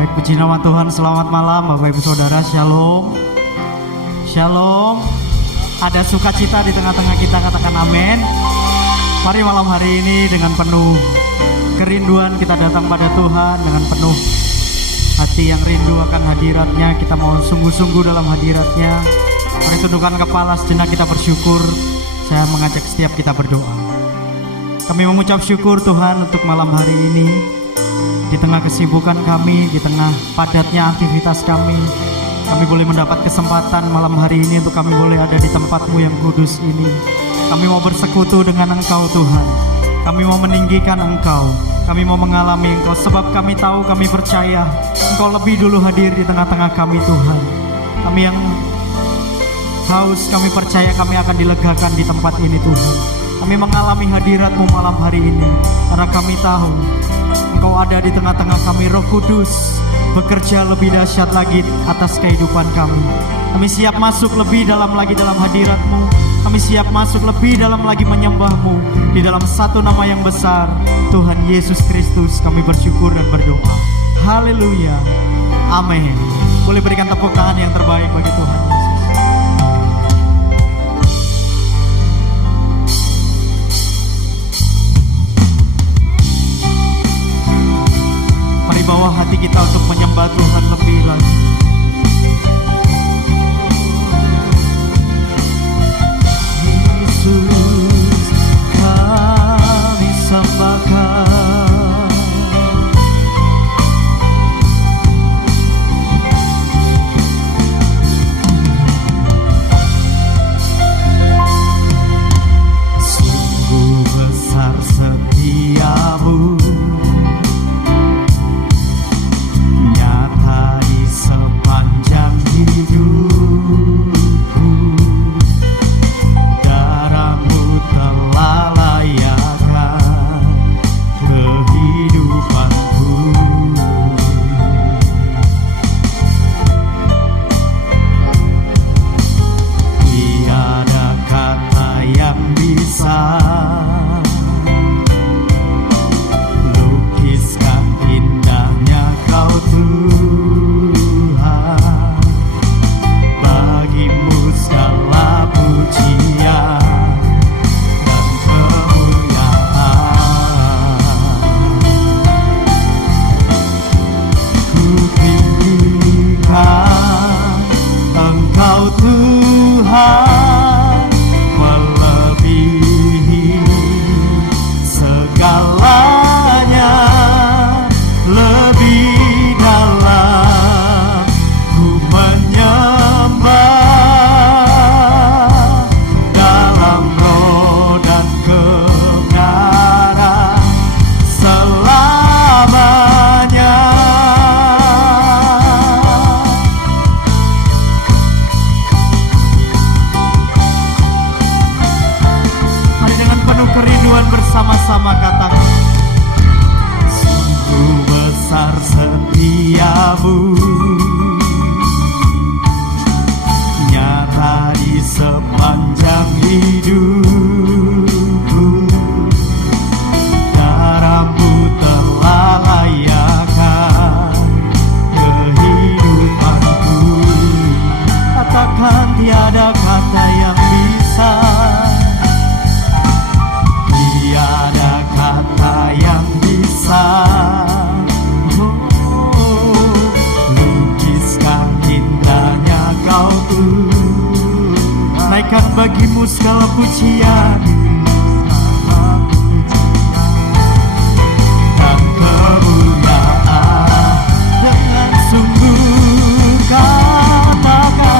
Baik, puji nama Tuhan. Selamat malam Bapak Ibu Saudara. Shalom. Shalom. Ada sukacita di tengah-tengah kita, katakan amin. Mari malam hari ini dengan penuh kerinduan kita datang pada Tuhan, dengan penuh hati yang rindu akan hadiratnya. Kita mau sungguh-sungguh dalam hadiratnya. Mari tundukkan kepala sejenak, kita bersyukur. Saya mengajak setiap kita berdoa. Kami mengucap syukur Tuhan untuk malam hari ini. Di tengah kesibukan kami, di tengah padatnya aktivitas kami boleh mendapat kesempatan malam hari ini untuk kami boleh ada di tempat-Mu yang kudus ini. Kami mau bersekutu dengan Engkau Tuhan. Kami mau meninggikan Engkau. Kami mau mengalami Engkau, sebab kami tahu, kami percaya Engkau lebih dulu hadir di tengah-tengah kami Tuhan. Kami yang haus, kami percaya kami akan dilegakan di tempat ini Tuhan. Kami mengalami hadirat-Mu malam hari ini, karena kami tahu Engkau ada di tengah-tengah kami. Roh Kudus bekerja lebih dahsyat lagi atas kehidupan kami. Kami siap masuk lebih dalam lagi dalam hadirat-Mu. Kami siap masuk lebih dalam lagi menyembah-Mu. Di dalam satu nama yang besar, Tuhan Yesus Kristus, kami bersyukur dan berdoa. Haleluya. Amin. Boleh berikan tepuk tangan yang terbaik bagi Tuhan Yesus. Mari bawa hati kita untuk menyembah Tuhan lebih lagi. Yesus, kami sembahkan. Sungguh besar setiamu, nyata di sepanjang hidupku. Darah-Mu telah layakkan kehidupanku. Tiada kata yang bisa lukiskan indahnya Kau Tuhan. Bagi-Mu segala pujian dan kemuliaan. Ku tinggikan Engkau Tuhan, melebihi segalanya, lebih dalam ku menyembah, dalam roh dan kebenaran selamanya. Mari dengan penuh kerinduan bersama-sama katakan, sungguh besar setiamu, nyata di sepanjang hidupku. Darah-Mu telah layakkan kehidupanku. Katakan tiada kata yang bisa, tiada kata yang bisa lukiskan indahnya Kau Tuhan. Naikkan bagi-Mu segala pujian dan kemuliaan. Dengan sungguh katakan,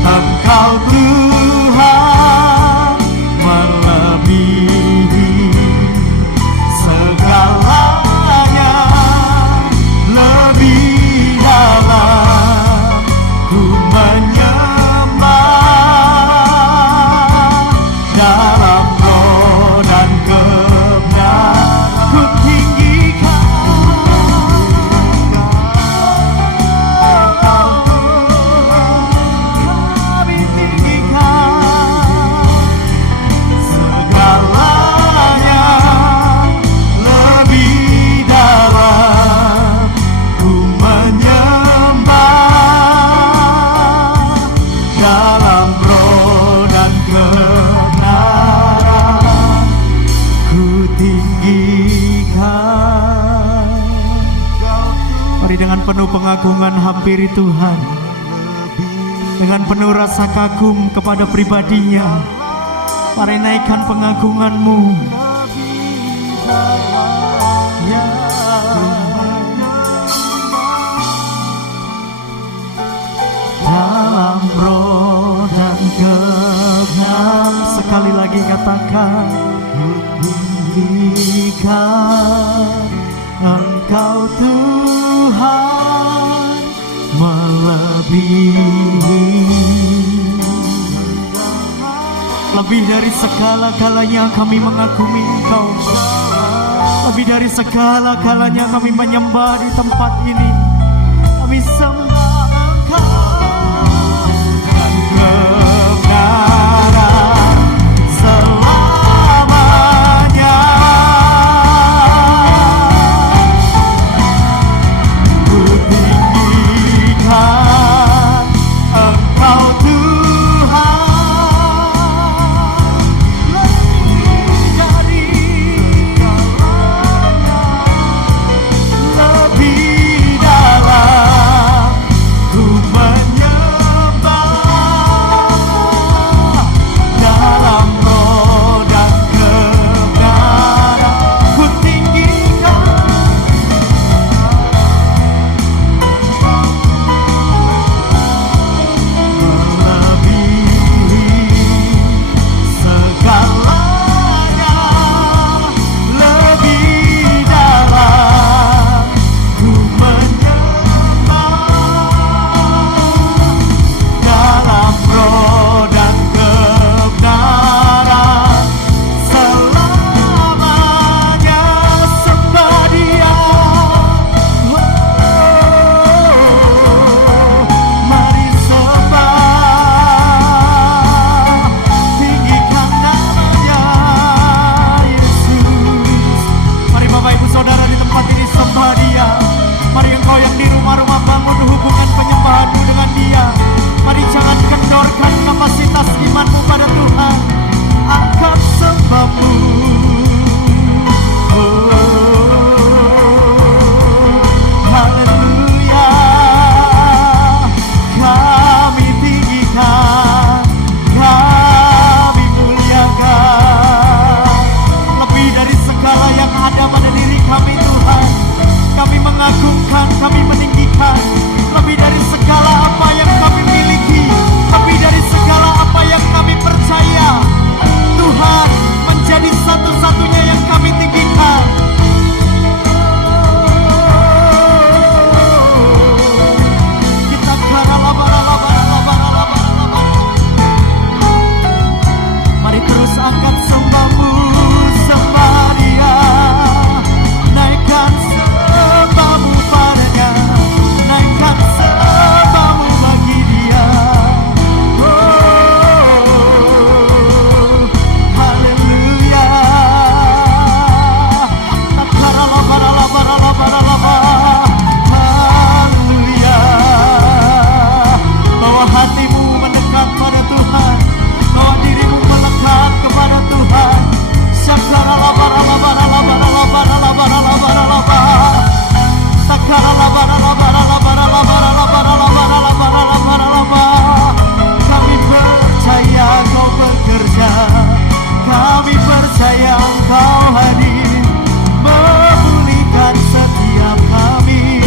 Engkau Tuhan, melebihi segalanya, lebih dalam ku menyembah, dalam roh dan kebenaran ku tinggikan. Mari dengan penuh pengagungan hampiri Tuhan, dengan penuh rasa kagum kepada pribadinya. Mari naikkan pengagunganmu. Ya. Dalam roh dan kebenaran, sekali lagi katakan, tinggikan Engkau Tuhan melebihi, lebih dari segala-galanya kami mengagumi Engkau. Lebih dari segala-galanya kami menyembah di tempat ini. Kami sembah Engkau. Dan kebenaran selamanya. Ku tinggikan Engkau Tuhan, lebih dari segalanya, lebih dalam ku menyembah. Dalam roh dan kebenaran ku tinggikan. Melebihi segalanya, lebih dalam ku menyembah. Dalam roh dan kebenaran selamanya, sembah Dia. Mari sembah, tinggikan namanya Yesus. Mari Bapak Ibu Saudara di tempat ini sembah Dia. Mari engkau yang di rumah-rumah bangun hubungan penyembahanmu dengan Dia. Mari jangan kendorkan kapasitas imanmu pada Tuhan. Angkat sembahmu. Oh, haleluya. Kami tinggikan, kami muliakan. Lebih dari segala yang ada pada diri kami Tuhan, kami mengagungkan, kami meninggikan. Lebih dari segala apa yang kami miliki, lebih dari segala apa yang kami percaya, Tuhan menjadi satu-satunya yang kami tinggikan. Kita karalabara-labara-labara-labara-labara. Mari terus angkat sembahmu, sembah Dia. Naikkan sembahmu padanya, naikkan sembahmu bagi Dia. Oh, haleluya. Takaralabara-labara-labara-labara. Haleluya. Bawa hatimu mendekat pada Tuhan, bawa dirimu melekat kepada Tuhan. Sakaralabara-labara-labara-labara-labara-labara-labara. Sakaralabara-labara-labara-labara-labara-labara-labara. Kami percaya Kau bekerja, kami percaya Engkau hadir, memulihkan setiap kami,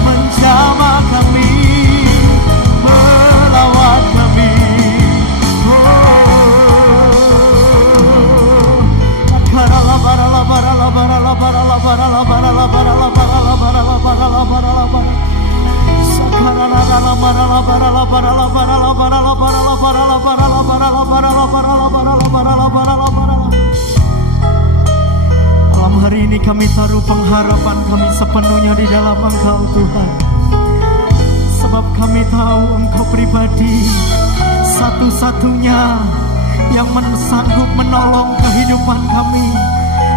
menjamah kami, melawat kami. Malam hari ini kami taruh pengharapan kami sepenuhnya di dalam Engkau Tuhan. Sebab kami tahu Engkau pribadi satu-satunya yang sanggup menolong kehidupan kami.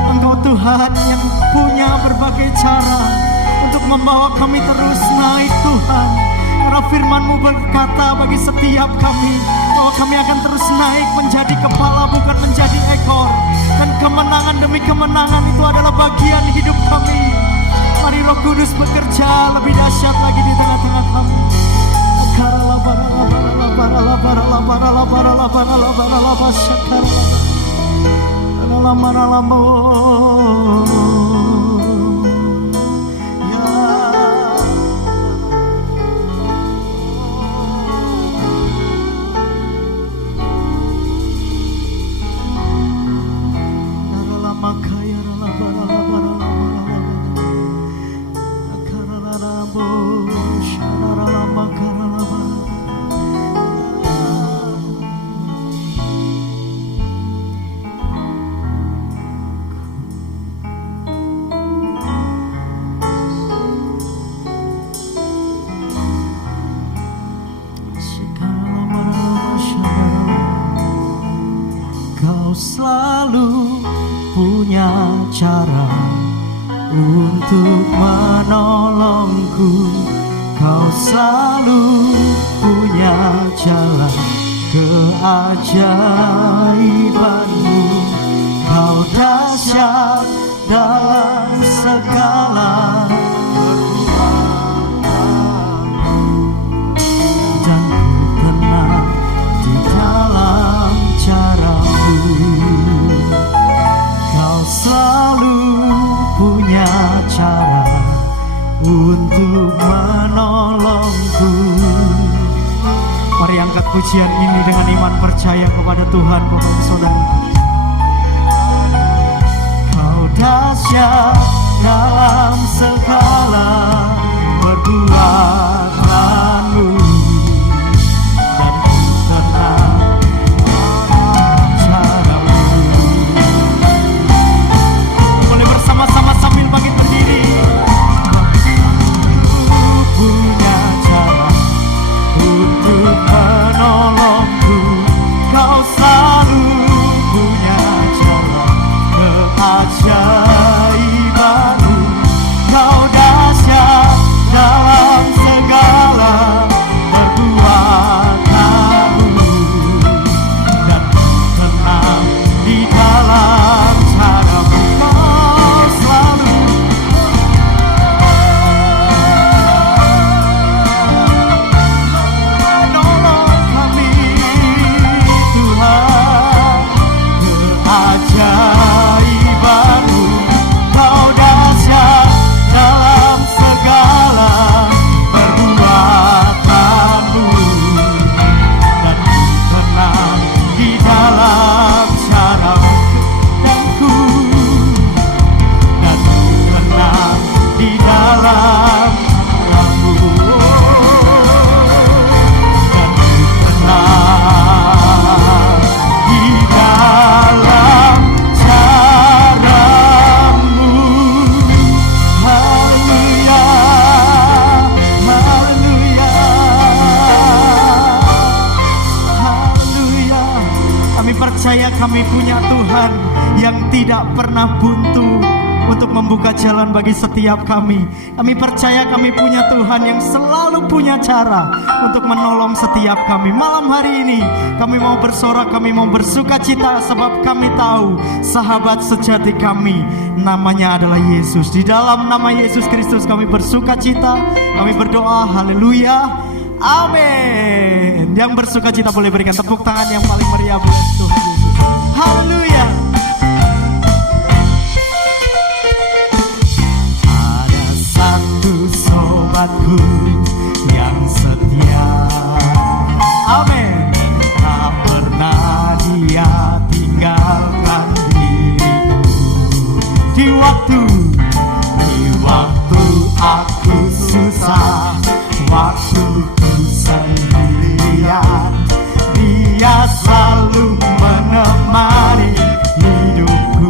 Engkau Tuhan yang punya berbagai cara untuk membawa kami terus naik Tuhan. Karena Karena firman-Mu berkata bagi setiap kami bahwa kami akan terus naik menjadi kepala bukan menjadi ekor. Dan kemenangan demi kemenangan itu adalah bagian hidup kami. Mari Roh Kudus bekerja lebih dahsyat lagi di tengah-tengah kami. Kau selalu punya cara untuk menolongku. Kau selalu punya jalan keajaiban-Mu. Kau dahsyat dalam segala dan ku tenang di dalam cara-Mu. Kau selalu punya cara untuk menolongku. Mari angkat pujian ini dengan iman percaya kepada Tuhan, Bapak Saudara. Kau dahsyat dalam segala perbuatan-Mu, dan ku tenang dalam cara-Mu. Boleh bersama-sama sambil bangkit berdiri. Punya cara untuk menolongku. Kau selalu punya cara keajaiban-Mu. Kau dahsyat dalam segala perbuatan-Mu, dan tenang di dalam cara-Mu. Kau selalu menolong kami, Tuhan. Keajaiban-Mu, Kau dahsyat dalam segala perbuatan-Mu, dan ku tenang di dalam cara-Mu. Dan ku tenang di dalam cara-Mu. Dan ku tenang di dalam cara-Mu. Haleluya, haleluya, haleluya. Kami percaya kami punya Tuhan yang tidak pernah buntu untuk membuka jalan bagi setiap kami. Kami percaya kami punya Tuhan yang selalu punya cara untuk menolong setiap kami. Malam hari ini kami mau bersorak, kami mau bersuka cita, sebab kami tahu sahabat sejati kami namanya adalah Yesus. Di dalam nama Yesus Kristus kami bersuka cita, kami berdoa, haleluya, amin. Yang bersuka cita boleh berikan tepuk tangan yang paling meriah buat Tuhan Yesus. Haleluya. Ada satu sobatku yang setia, amin. Tak pernah dia tinggalkan diriku. Di waktu aku susah, waktu ku sendirian, Dia selalu menemani hidupku.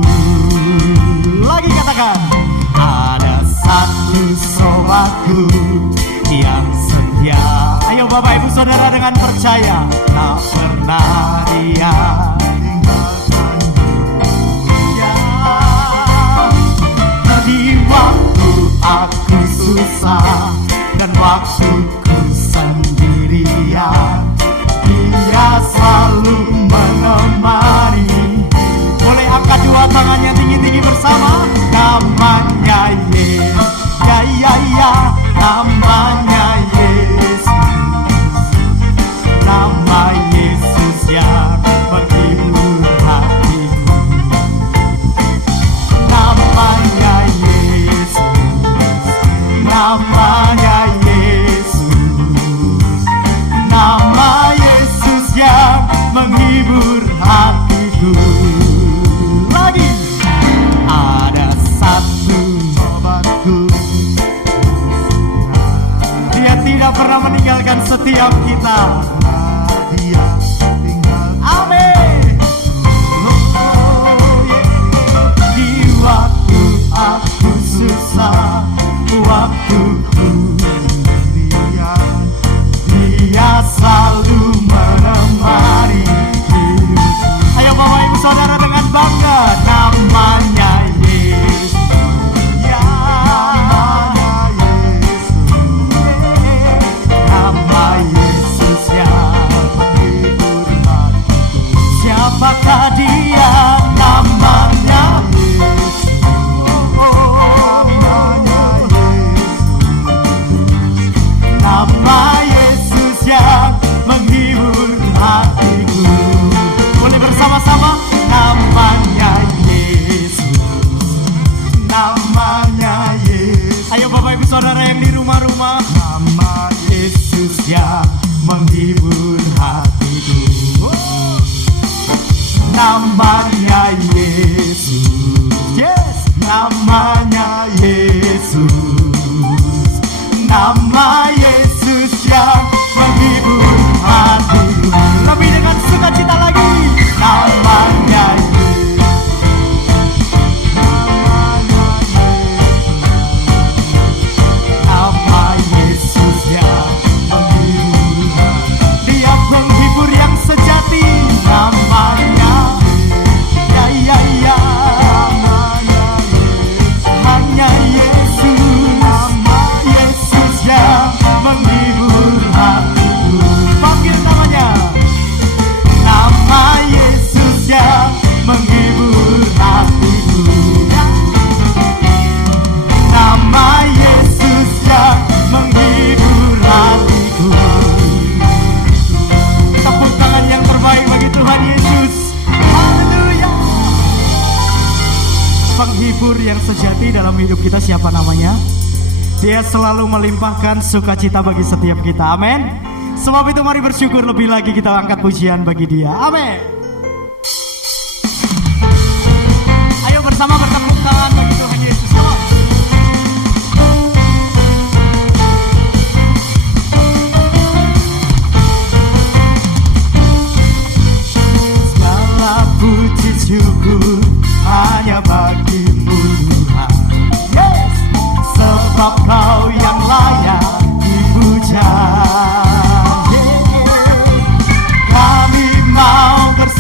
Lagi katakan, ada satu sobatku yang setia. Ayo Bapak Ibu Saudara dengan percaya, tak pernah dia tinggalkan dunia. Di waktu aku susah dan waktu ku sendirian, selalu menemani. Boleh angkat dua tangannya tinggi-tinggi bersama. Namanya Yesus, ya ya ya, namanya Yesus. Nama Yesus yang menghibur hatiku. Namanya Yesus, namanya Yesus, nama Yesus yang menghibur hatiku. Lagi ada satu obatku, Dia tidak pernah meninggalkan setiap kita. Dia tinggal. Amin. Di waktu aku susah, waktu ku sendirian, Dia selalu menemani hidup. Ayo Bapak Ibu Saudara dengan bangga, namanya Yesus. Ya, namanya Yesus. Nama Yesus yang menghibur hatiku. Siapakah Dia? Namanya Yesus. Namanya Yesus. Nama Yesus yang menghibur hatiku. Boleh bersama-sama. Namanya Yesus, namanya Yesus. Ayo Bapak Ibu Saudara yang di rumah-rumah, nama Yesus yang menghibur hatiku. Namanya Yesus, yes, namanya Yesus, nama Yesus yang menghibur hatiku. Lebih dengan sukacita lagi, namanya Yesus, namanya Yesus, nama Yesus yang menghibur hatiku. Dia penghibur yang sejati, namanya ya ya ya, namanya Yesus, hanya Yesus, nama Yesus yang menghibur hatiku. Panggil namanya, nama Yesus yang menghibur hatiku. Nama Yesus yang menghibur hatiku. Tepuk tangan yang terbaik bagi Tuhan Yesus. Haleluya. Penghibur yang sejati dalam hidup kita siapa namanya? Dia selalu melimpahkan sukacita bagi setiap kita. Amin. Sebab itu mari bersyukur lebih lagi, kita angkat pujian bagi Dia. Amin. Ayo bersama bertepuk tangan bagi Tuhan Yesus. Come on. Segala puji syukur hanya bagi-Mu Tuhan. Yes. Sebab Kau yang layak dipuja. Kami mau bersama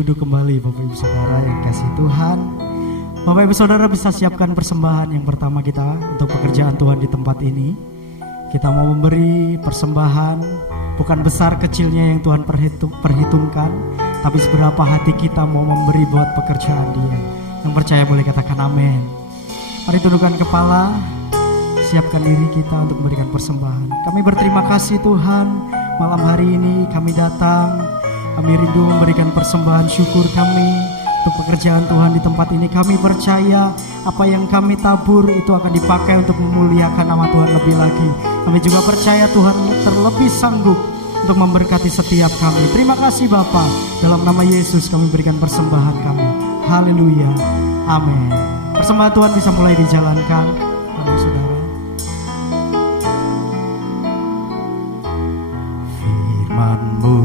duduk kembali Bapak Ibu Saudara yang kasih Tuhan. Bapak Ibu Saudara bisa siapkan persembahan yang pertama kita untuk pekerjaan Tuhan di tempat ini. Kita mau memberi persembahan, bukan besar kecilnya yang Tuhan perhitungkan, tapi seberapa hati kita mau memberi buat pekerjaan Dia. Yang percaya boleh katakan amin. Mari tundukkan kepala, siapkan diri kita untuk memberikan persembahan. Kami berterima kasih Tuhan, malam hari ini kami datang. Kami rindu memberikan persembahan syukur kami untuk pekerjaan Tuhan di tempat ini. Kami percaya apa yang kami tabur itu akan dipakai untuk memuliakan nama Tuhan lebih lagi. Kami juga percaya Tuhan terlebih sanggup untuk memberkati setiap kami. Terima kasih Bapa. Dalam nama Yesus kami berikan persembahan kami. Haleluya. Amin. Persembahan Tuhan bisa mulai dijalankan, Bapak Saudara. Firman-Mu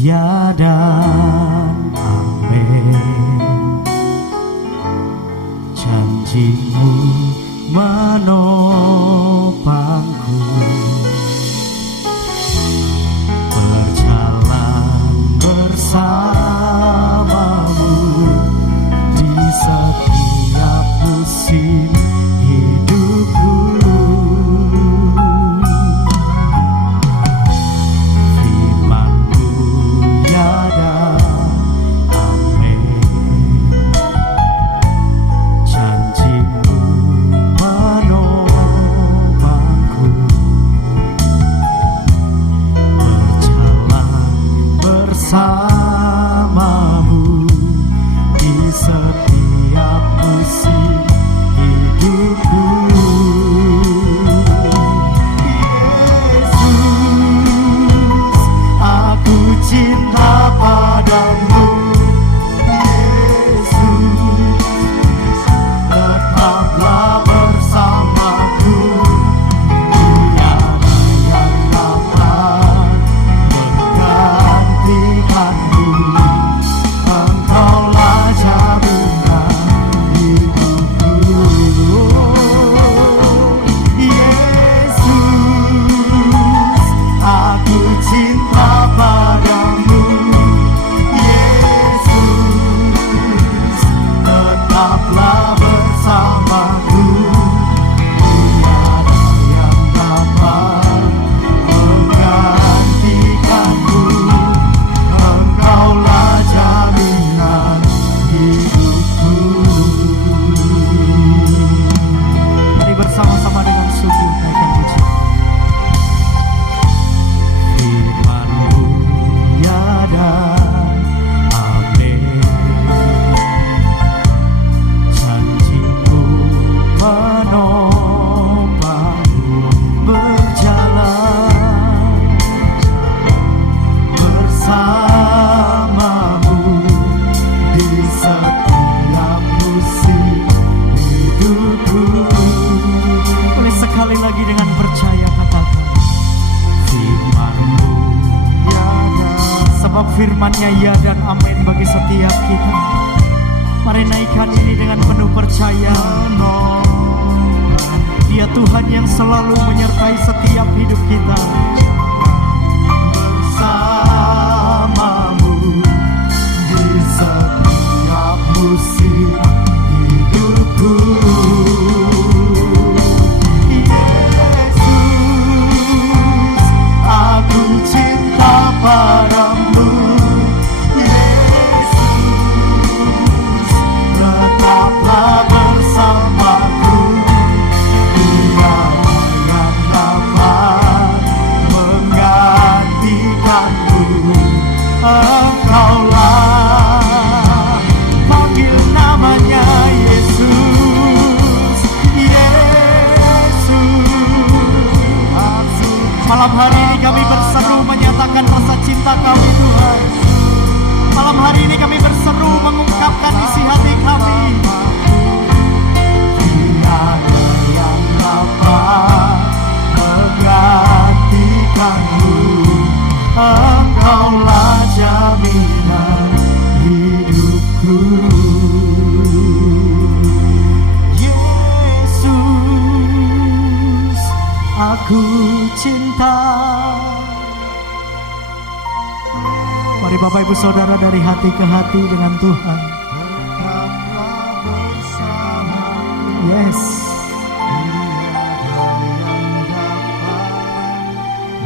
ya dan amin, janji-Mu menopangku, berjalan bersamamu di setiap musim hidupku. Bersamamu di setiap musim hidupku. Yesus, aku cinta padamu. Yesus, tetaplah bersamaku. Tiada yang dapat menggantikanmu. Engkaulah jaminan hidupku. Yesus, aku cinta padamu. Yesus, tetaplah bersamaku. Tiada yang dapat menggantikanmu. Engkaulah jaminan hidupku. Mari bersama-sama dengan sungguh naikkan pujian. Firman-Mu ya dan amin, janji-Mu menopangku, berjalan bersamamu di setiap musim hidupku. Boleh sekali lagi dengan percaya katakan firman-Mu ya dan, sebab firman-Nya ya dan amin bagi setiap kita. Mari naikkan ini dengan penuh percaya. Dia Tuhan yang selalu menyertai setiap hidup kita. Bersamamu di setiap musim hidupku. Yesus, aku cinta padamu. Yesus, tetaplah bersamaku. Tiada yang dapat menggantikanmu. Engkaulah, panggil namanya Yesus. Yesus, malam hari ini kami berseru menyatakan rasa cinta kami Tuhan. Malam hari ini kami berseru mengungkapkan isi hati kami. Tiada yang dapat menggantikanmu. Engkaulah jaminan hidupku. Yesus, aku cinta. Mari Bapak Ibu Saudara dari hati ke hati dengan Tuhan. Yes.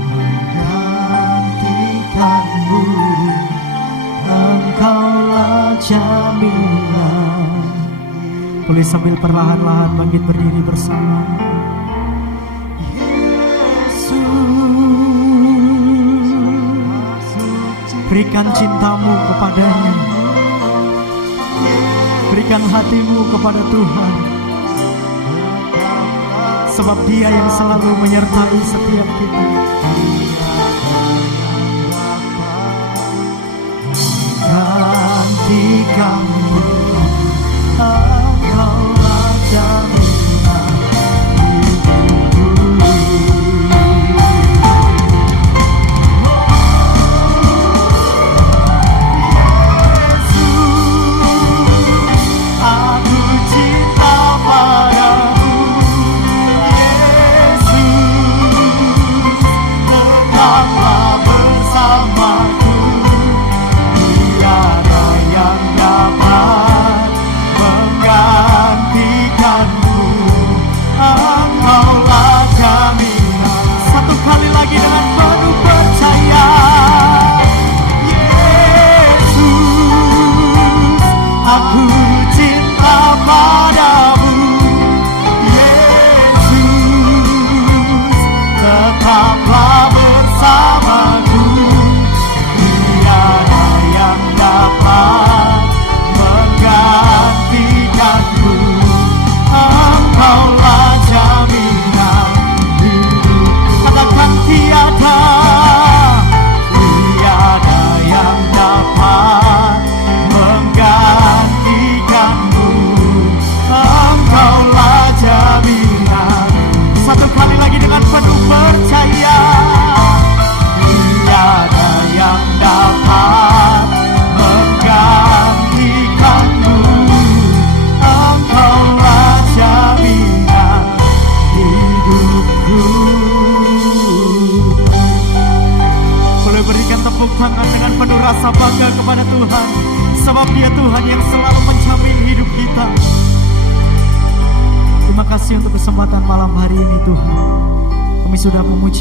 Menggantikanmu, Engkaulah jaminan. Boleh sambil perlahan-lahan bangkit berdiri bersama. Berikan cintamu kepadanya. Berikan hatimu kepada Tuhan. Sebab Dia yang selalu menyertai setiap kita. Gantikanmu, Engkaulah jaminan hidupku.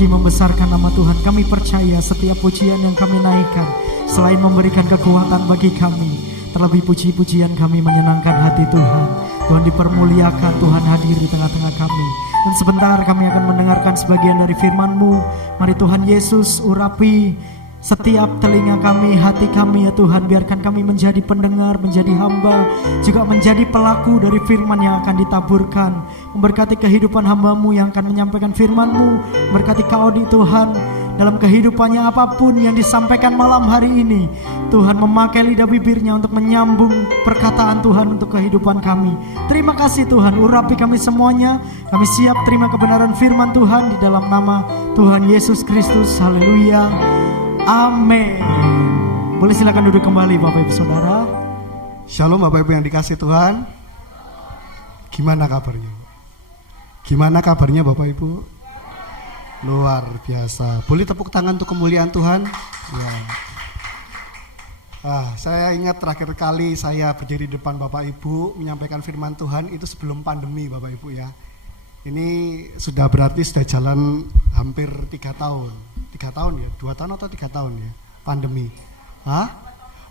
Membesarkan nama Tuhan. Kami percaya setiap pujian yang kami naikkan selain memberikan kekuatan bagi kami, terlebih puji-pujian kami menyenangkan hati Tuhan. Tuhan dipermuliakan, Tuhan hadir di tengah-tengah kami. Dan sebentar kami akan mendengarkan sebagian dari firman-Mu. Mari Tuhan Yesus urapi setiap telinga kami, hati kami ya Tuhan. Biarkan kami menjadi pendengar, menjadi hamba, juga menjadi pelaku dari firman yang akan ditaburkan. Memberkati kehidupan hamba-Mu yang akan menyampaikan firman-Mu. Berkati Kaudi Tuhan dalam kehidupannya, apapun yang disampaikan malam hari ini, Tuhan memakai lidah bibirnya untuk menyambung perkataan Tuhan untuk kehidupan kami. Terima kasih Tuhan, urapi kami semuanya. Kami siap terima kebenaran firman Tuhan di dalam nama Tuhan Yesus Kristus. Haleluya. Amin. Boleh silakan duduk kembali Bapak Ibu Saudara. Shalom Bapak Ibu yang dikasih Tuhan. Gimana kabarnya? Gimana kabarnya Bapak Ibu? Luar biasa. Boleh tepuk tangan untuk kemuliaan Tuhan? Ya. Saya ingat terakhir kali saya berdiri di depan Bapak Ibu menyampaikan firman Tuhan itu sebelum pandemi Bapak Ibu ya. Ini sudah berarti sudah jalan hampir 3 tahun. 3 tahun ya? 2 tahun atau 3 tahun ya? Pandemi.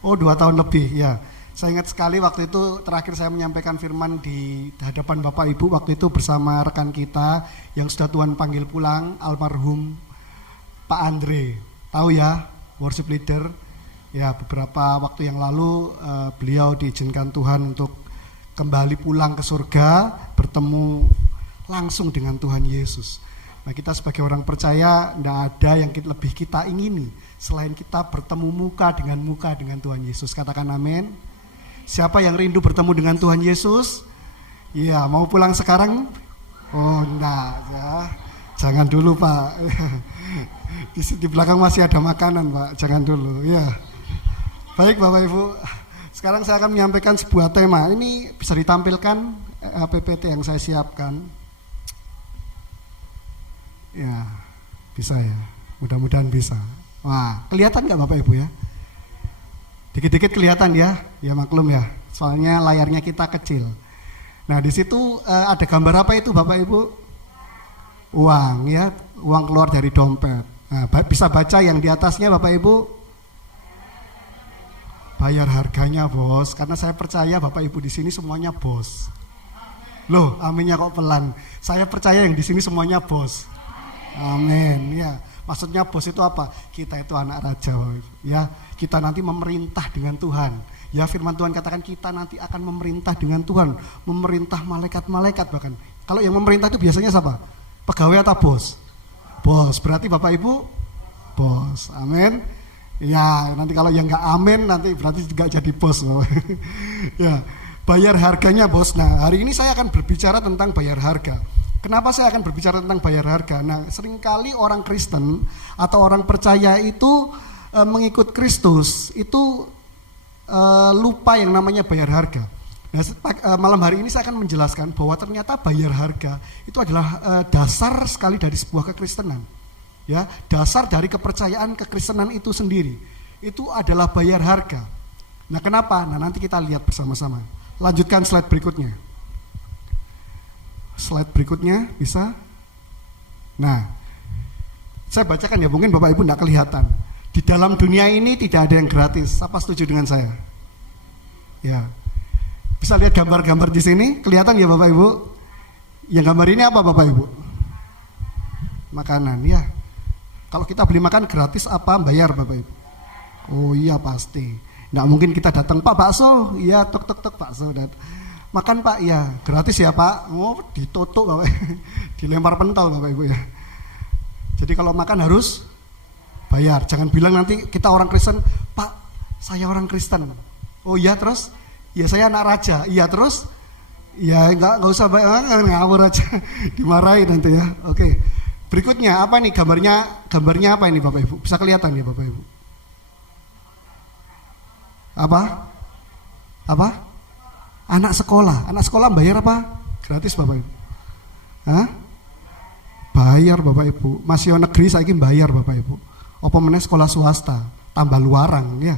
Oh 2 tahun lebih ya. Saya ingat sekali waktu itu terakhir saya menyampaikan firman di hadapan Bapak Ibu waktu itu bersama rekan kita yang sudah Tuhan panggil pulang, almarhum Pak Andre. Tahu ya, worship leader. Ya beberapa waktu yang lalu beliau diizinkan Tuhan untuk kembali pulang ke surga, bertemu langsung dengan Tuhan Yesus. Nah kita sebagai orang percaya tidak ada yang lebih kita ingini selain kita bertemu muka dengan Tuhan Yesus. Katakan amin. Siapa yang rindu bertemu dengan Tuhan Yesus? Iya, mau pulang sekarang? Oh enggak ya. Jangan dulu Pak. Di belakang masih ada makanan Pak, jangan dulu ya. Baik Bapak Ibu, sekarang saya akan menyampaikan sebuah tema. Ini bisa ditampilkan PPT yang saya siapkan. Ya, bisa ya. Mudah-mudahan bisa. Wah, kelihatan nggak Bapak Ibu ya? Dikit-dikit kelihatan ya, ya maklum ya. Soalnya layarnya kita kecil. Nah di situ ada gambar apa itu Bapak Ibu? Uang ya, uang keluar dari dompet. Nah, bisa baca yang di atasnya Bapak Ibu? Bayar harganya bos, karena saya percaya Bapak Ibu di sini semuanya bos. Loh, aminnya kok pelan. Saya percaya yang di sini semuanya bos. Amin. Ya, maksudnya bos itu apa? Kita itu anak raja, Bapak Ibu. Ya, kita nanti memerintah dengan Tuhan. Ya, firman Tuhan katakan kita nanti akan memerintah dengan Tuhan, memerintah malaikat-malaikat bahkan. Kalau yang memerintah itu biasanya siapa? Pegawai atau bos? Bos. Berarti Bapak Ibu bos. Amin. Ya, nanti kalau yang nggak amin nanti berarti juga jadi bos. Ya, bayar harganya bos. Nah, hari ini saya akan berbicara tentang bayar harga. Kenapa saya akan berbicara tentang bayar harga? Nah, seringkali orang Kristen atau orang percaya itu mengikut Kristus itu lupa yang namanya bayar harga. Nah, malam hari ini saya akan menjelaskan bahwa ternyata bayar harga itu adalah dasar sekali dari sebuah kekristenan. Ya, dasar dari kepercayaan kekristenan itu sendiri. Itu adalah bayar harga. Nah, kenapa? Nah, nanti kita lihat bersama-sama. Lanjutkan slide berikutnya. Slide berikutnya bisa. Nah, saya bacakan ya, mungkin Bapak Ibu tidak kelihatan. Di dalam dunia ini tidak ada yang gratis. Apa setuju dengan saya? Ya. Bisa lihat gambar-gambar di sini, kelihatan ya Bapak Ibu? Yang gambar ini apa Bapak Ibu? Makanan, ya. Kalau kita beli makan gratis apa bayar Bapak Ibu? Oh iya pasti. Nggak mungkin kita datang, Pak bakso, iya tok bakso. Makan Pak, ya gratis ya Pak. Oh ditutup Bapak, dilempar pentol Bapak Ibu ya. Jadi kalau makan harus bayar. Jangan bilang nanti kita orang Kristen, Pak saya orang Kristen. Oh iya terus? Ya saya anak raja. Iya terus? Ya nggak usah bayar, ngawur aja. Dimarahin nanti ya. Oke. Berikutnya apa nih gambarnya apa ini Bapak Ibu? Bisa kelihatan ya Bapak Ibu? Apa? Anak sekolah bayar apa? Gratis Bapak Ibu? Hah? Bayar Bapak Ibu. Masih negeri saya ingin bayar Bapak Ibu. Apa meneh sekolah swasta tambah luarang ya.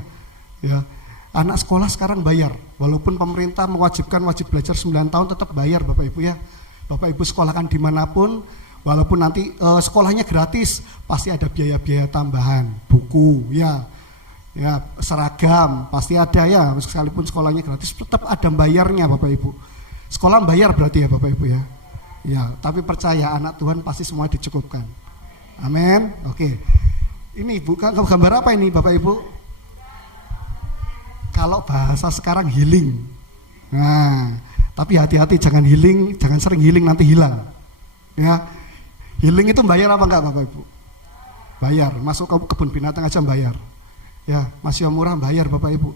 Ya. Anak sekolah sekarang bayar. Walaupun pemerintah mewajibkan wajib belajar 9 tahun tetap bayar Bapak Ibu ya. Bapak Ibu sekolahkan dimanapun, walaupun nanti sekolahnya gratis, pasti ada biaya-biaya tambahan, buku ya. Ya, seragam pasti ada ya, sekalipun sekolahnya gratis tetap ada bayarnya Bapak Ibu. Sekolah bayar berarti ya Bapak Ibu ya. Ya, tapi percaya anak Tuhan pasti semua dicukupkan. Amin. Oke. Ini bukan gambar apa ini Bapak Ibu? Kalau bahasa sekarang healing. Nah, tapi hati-hati jangan healing, jangan sering healing nanti hilang. Ya. Healing itu bayar apa enggak Bapak Ibu? Bayar. Masuk ke kebun binatang aja bayar. Ya, masih murah bayar Bapak Ibu.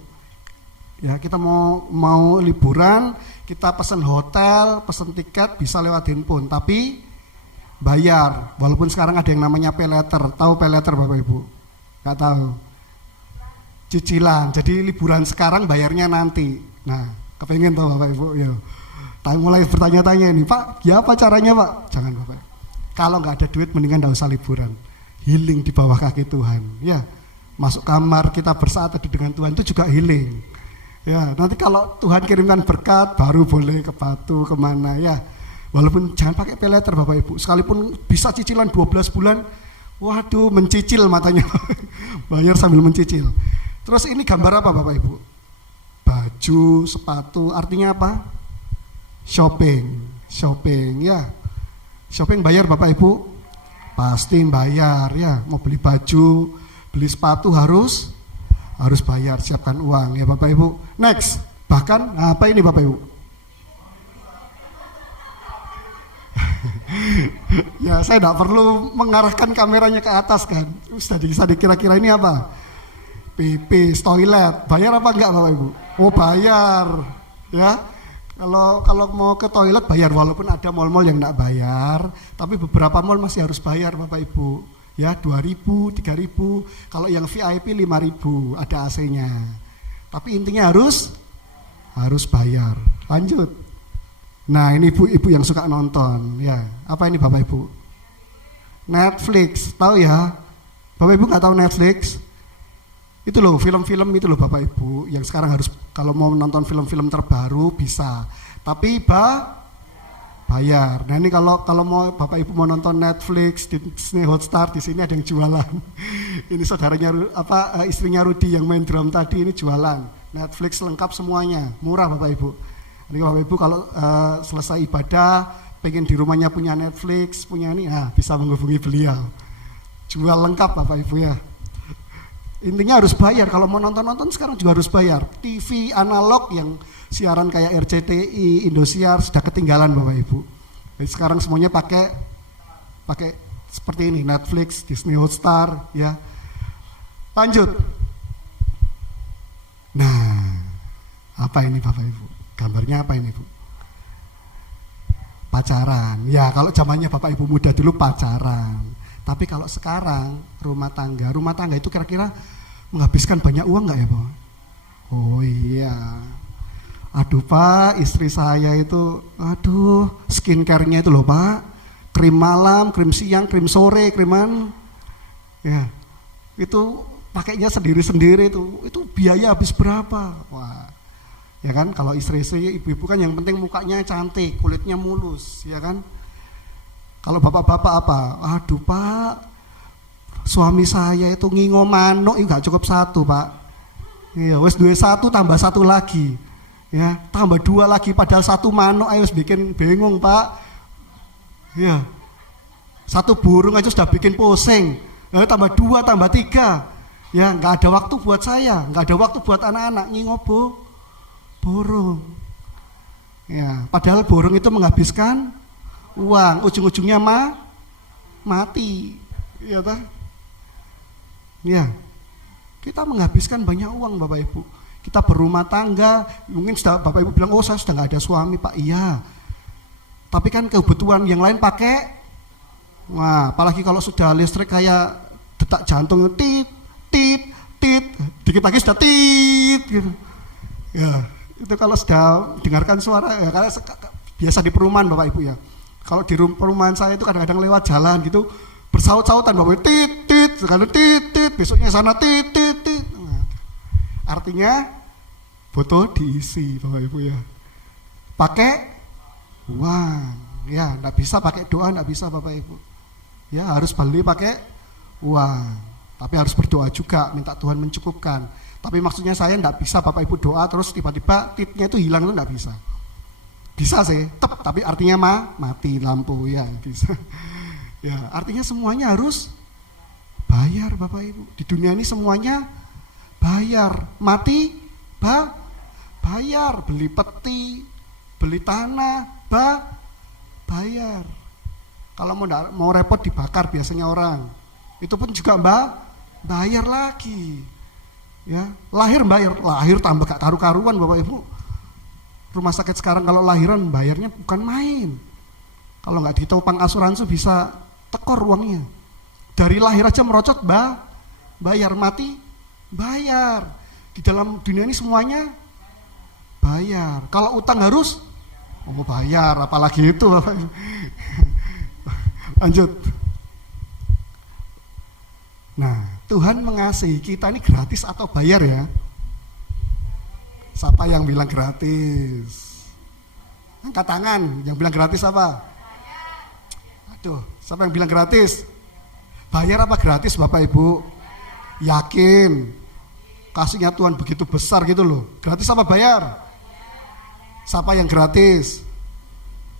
Ya, kita mau liburan, kita pesen hotel, pesen tiket bisa lewat handphone, tapi bayar. Walaupun sekarang ada yang namanya pay letter. Tahu pay letter Bapak Ibu? Enggak tahu. Cicilan. Jadi liburan sekarang bayarnya nanti. Nah, kepengen tahu Bapak Ibu? Ya. Mulai bertanya-tanya ini, Pak, ya apa caranya Pak? Jangan Bapak. Kalau nggak ada duit mendingan nggak usah liburan. Healing di bawah kaki Tuhan. Ya. Masuk kamar kita bersaat teduh dengan Tuhan itu juga healing. Ya, nanti kalau Tuhan kirimkan berkat baru boleh ke Batu kemana ya. Walaupun jangan pakai pay letter Bapak Ibu. Sekalipun bisa cicilan 12 bulan, waduh mencicil matanya. Bayar sambil mencicil. Terus ini gambar apa Bapak Ibu? Baju, sepatu, artinya apa? Shopping ya. Shopping bayar Bapak Ibu? Pasti bayar ya. Mau beli baju, beli sepatu harus bayar, siapkan uang ya Bapak Ibu. Next, bahkan apa ini Bapak Ibu? Ya saya tidak perlu mengarahkan kameranya ke atas kan. Sudah bisa dikira-kira ini apa? Pipis, toilet, bayar apa enggak Bapak Ibu? Oh bayar ya. Kalau mau ke toilet bayar, walaupun ada mal-mal yang enggak bayar, tapi beberapa mal masih harus bayar Bapak Ibu. Ya 2.000, 3.000, kalau yang VIP 5.000 ada AC-nya. Tapi intinya harus bayar. Lanjut. Nah ini ibu-ibu yang suka nonton, ya apa ini Bapak Ibu? Netflix, tahu ya? Bapak Ibu nggak tahu Netflix? Itu loh film-film itu loh Bapak Ibu yang sekarang harus kalau mau nonton film-film terbaru bisa, tapi bayar. Nah ini kalau mau Bapak Ibu mau nonton Netflix, Disney Hotstar, di sini ada yang jualan. Ini saudaranya istrinya Rudi yang main drum tadi ini jualan. Netflix lengkap semuanya, murah Bapak Ibu. Jadi Bapak Ibu kalau selesai ibadah pengen di rumahnya punya Netflix, punya ini, bisa menghubungi beliau. Jual lengkap Bapak Ibu ya. Intinya harus bayar, kalau mau nonton sekarang juga harus bayar. TV analog yang siaran kayak RCTI, Indosiar sudah ketinggalan Bapak Ibu. Jadi sekarang semuanya pakai seperti ini, Netflix, Disney Hotstar ya. Lanjut. Nah, apa ini Bapak Ibu? Gambarnya apa ini Bu? Pacaran. Ya kalau zamannya Bapak Ibu muda dulu pacaran. Tapi kalau sekarang rumah tangga itu kira-kira menghabiskan banyak uang nggak ya Pak? Oh iya. Aduh Pak, istri saya itu, skincare-nya itu loh Pak. Krim malam, krim siang, krim sore, kriman. Ya, itu pakainya sendiri-sendiri itu biaya habis berapa? Wah, ya kan kalau istri-istri, ibu-ibu kan yang penting mukanya cantik, kulitnya mulus, ya kan? Kalau bapak-bapak apa? Aduh Pak, suami saya itu ngingo manuk itu gak cukup satu Pak. Iya, wes 21 tambah satu lagi. Ya, tambah 2 lagi padahal satu manuk ayo bikin bingung Pak. Ya. Satu burung aja sudah bikin pusing. Lalu tambah 2 tambah 3. Ya, nggak ada waktu buat saya, nggak ada waktu buat anak-anak ngingo burung. Ya, padahal burung itu menghabiskan uang, ujung-ujungnya mati. Ya toh? Ya. Kita menghabiskan banyak uang Bapak Ibu. Kita berumah tangga, mungkin sudah Bapak Ibu bilang, saya sudah nggak ada suami Pak. Iya. Tapi kan kebutuhan yang lain pakai. Wah, apalagi kalau sudah listrik kayak detak jantung tit, dikit lagi sudah tit gitu. Ya, itu kalau sudah dengarkan suara ya, karena biasa di perumahan Bapak Ibu ya. Kalau di perumahan saya itu kadang-kadang lewat jalan gitu bersaut-sautan Bapak, tit, sekarang tit, besoknya sana tit. Nah, artinya foto diisi Bapak Ibu ya. Pakai uang, ya, enggak bisa pakai doa, enggak bisa Bapak Ibu. Ya, harus beli pakai uang. Tapi harus berdoa juga, minta Tuhan mencukupkan. Tapi maksudnya saya enggak bisa Bapak Ibu doa terus tiba-tiba titnya itu hilang, itu enggak bisa. Bisa sih, tapi artinya mati lampu ya bisa. Ya, artinya semuanya harus bayar Bapak Ibu. Di dunia ini semuanya bayar. Mati bayar, beli peti, beli tanah, bayar. Kalau mau repot dibakar biasanya orang. Itu pun juga bayar lagi. Ya, lahir tambah gak karu-karuan Bapak Ibu. Rumah sakit sekarang kalau lahiran bayarnya bukan main. Kalau nggak ditopang asuransi bisa tekor uangnya. Dari lahir aja merocot bayar, mati bayar. Di dalam dunia ini semuanya bayar. Kalau utang harus bayar, apalagi itu. Lanjut. Nah, Tuhan mengasihi kita ini gratis atau bayar ya? Siapa yang bilang gratis? Angkat tangan, yang bilang gratis apa? Aduh, siapa yang bilang gratis? Bayar apa gratis Bapak Ibu? Yakin? Kasihnya Tuhan begitu besar gitu loh. Gratis apa bayar? Siapa yang gratis?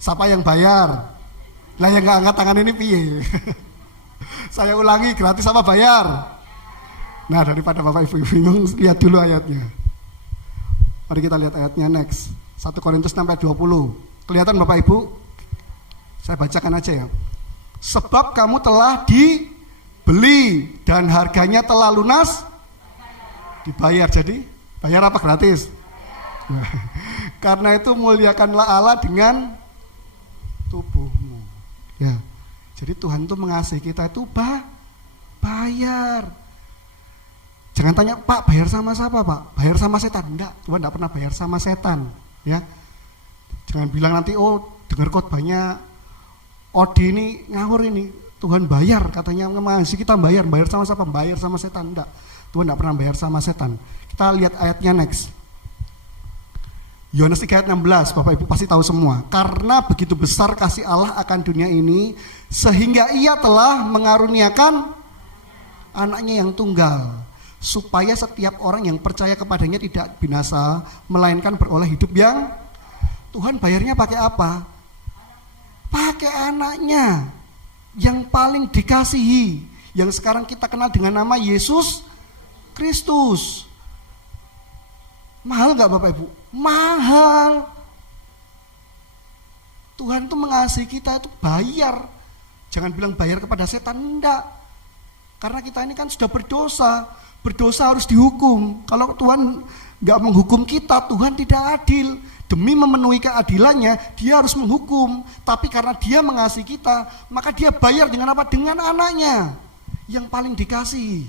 Siapa yang bayar? Lah yang gak angkat tangan ini piye? Saya ulangi, gratis apa bayar? Nah, daripada Bapak Ibu bingung, lihat dulu ayatnya. Mari kita lihat ayatnya next. 1 Korintus 6:20. Kelihatan Bapak Ibu? Saya bacakan aja ya. Sebab kamu telah dibeli dan harganya telah lunas dibayar. Jadi bayar apa gratis? Karena itu muliakanlah Allah dengan tubuhmu. Ya. Jadi Tuhan itu mengasihi kita itu bayar. Jangan tanya, Pak bayar sama siapa Pak? Bayar sama setan? Enggak, Tuhan enggak pernah bayar sama setan. Ya. Jangan bilang nanti, dengar khotbahnya Odi ini ngawur ini. Tuhan bayar, katanya mengasihi kita bayar sama siapa? Bayar sama setan. Enggak, Tuhan tidak pernah bayar sama setan. Kita lihat ayatnya next. Yohanes 3 ayat 16, Bapak Ibu pasti tahu semua. Karena begitu besar kasih Allah akan dunia ini, sehingga ia telah mengaruniakan anaknya yang tunggal, supaya setiap orang yang percaya kepadanya tidak binasa, melainkan beroleh hidup yang... Tuhan bayarnya pakai apa? Pakai anaknya yang paling dikasihi, yang sekarang kita kenal dengan nama Yesus Kristus. Mahal gak Bapak Ibu? Mahal. Tuhan itu mengasihi kita itu bayar. Jangan bilang bayar kepada setan, enggak. Karena kita ini kan sudah berdosa. Berdosa harus dihukum. Kalau Tuhan gak menghukum kita, Tuhan tidak adil. Demi memenuhi keadilannya, dia harus menghukum. Tapi karena dia mengasihi kita, maka dia bayar dengan apa? Dengan anaknya yang paling dikasihi.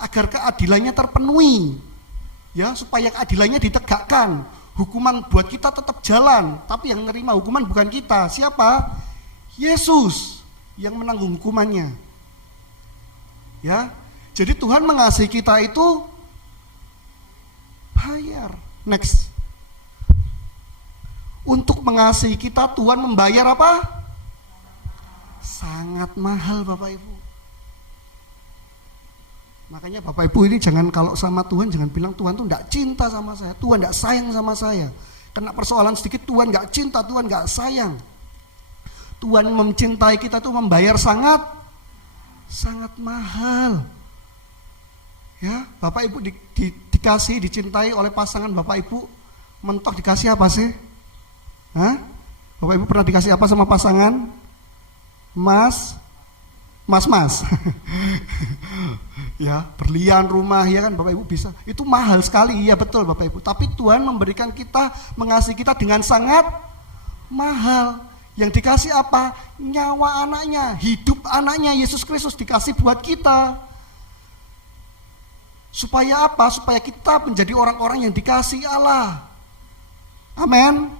Agar keadilannya terpenuhi. Ya, supaya keadilannya ditegakkan. Hukuman buat kita tetap jalan, tapi yang menerima hukuman bukan kita. Siapa? Yesus yang menanggung hukumannya. Ya. Jadi Tuhan mengasihi kita itu bayar. Next. Untuk mengasihi kita Tuhan membayar apa? Sangat mahal Bapak Ibu. Makanya Bapak Ibu ini jangan kalau sama Tuhan jangan bilang Tuhan tuh enggak cinta sama saya, Tuhan enggak sayang sama saya. Kena persoalan sedikit Tuhan enggak cinta, Tuhan enggak sayang. Tuhan mencintai kita tuh membayar sangat mahal. Ya, Bapak Ibu dikasih, dicintai oleh pasangan Bapak Ibu, mentok dikasih apa sih? Hah? Bapak Ibu pernah dikasih apa sama pasangan? Mas. Ya, berlian, rumah, ya kan Bapak Ibu bisa. Itu mahal sekali, ya betul Bapak Ibu. Tapi Tuhan memberikan kita, mengasihi kita dengan sangat mahal. Yang dikasih apa? Nyawa anaknya, hidup anaknya Yesus Kristus dikasih buat kita. Supaya apa? Supaya kita menjadi orang-orang yang dikasih Allah. Amin.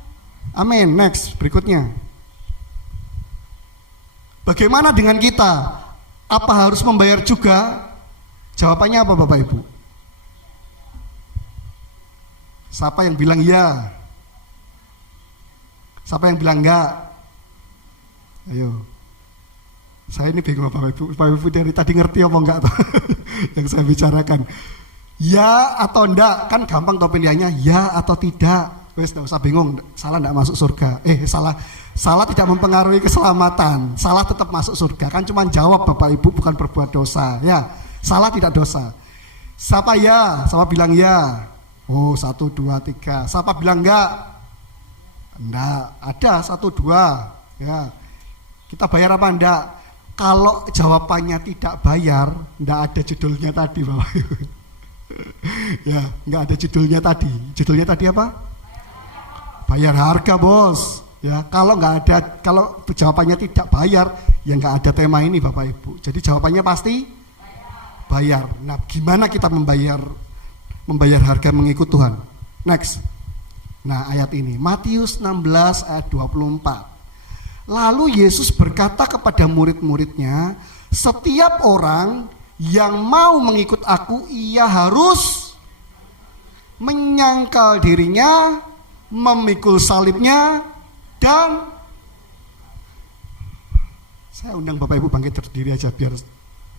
Amin. Next, berikutnya. Bagaimana dengan kita? Apa harus membayar juga? Jawabannya apa Bapak Ibu? Siapa yang bilang ya? Siapa yang bilang enggak? Ayo. Saya ini bingung Bapak Ibu. Bapak Ibu dari tadi ngerti apa enggak tuh? Yang saya bicarakan. Ya atau enggak? Kan gampang tuh pilihannya. Ya atau tidak? Wes enggak usah bingung. Salah enggak masuk surga. Salah tidak mempengaruhi keselamatan. Salah tetap masuk surga. Kan cuma jawab Bapak Ibu, bukan berbuat dosa. Ya, salah tidak dosa. Siapa ya? Siapa bilang ya? Oh, 1, 2, 3. Siapa bilang enggak? Enggak. Ada 1, 2. Ya. Kita bayar apa enggak? Kalau jawabannya tidak bayar, enggak ada judulnya tadi Bapak Ibu. Ya, enggak ada judulnya tadi. Judulnya tadi apa? Bayar harga, Bos. Ya, kalau jawabannya tidak bayar, ya nggak ada tema ini Bapak Ibu. Jadi jawabannya pasti bayar. Nah, gimana kita membayar harga mengikut Tuhan? Next. Nah, ayat ini Matius 16 ayat 24. Lalu Yesus berkata kepada murid-muridnya, setiap orang yang mau mengikut aku, ia harus menyangkal dirinya, memikul salibnya, dan saya undang Bapak Ibu bangkit berdiri aja biar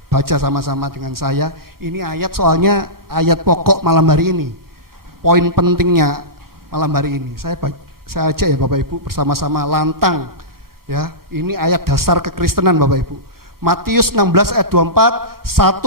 baca sama-sama dengan saya. Ini ayat soalnya ayat pokok malam hari ini. Poin pentingnya malam hari ini. Saya ajak ya Bapak Ibu bersama-sama lantang. Ya, ini ayat dasar kekristenan Bapak Ibu. Matius 16 ayat 24, 1,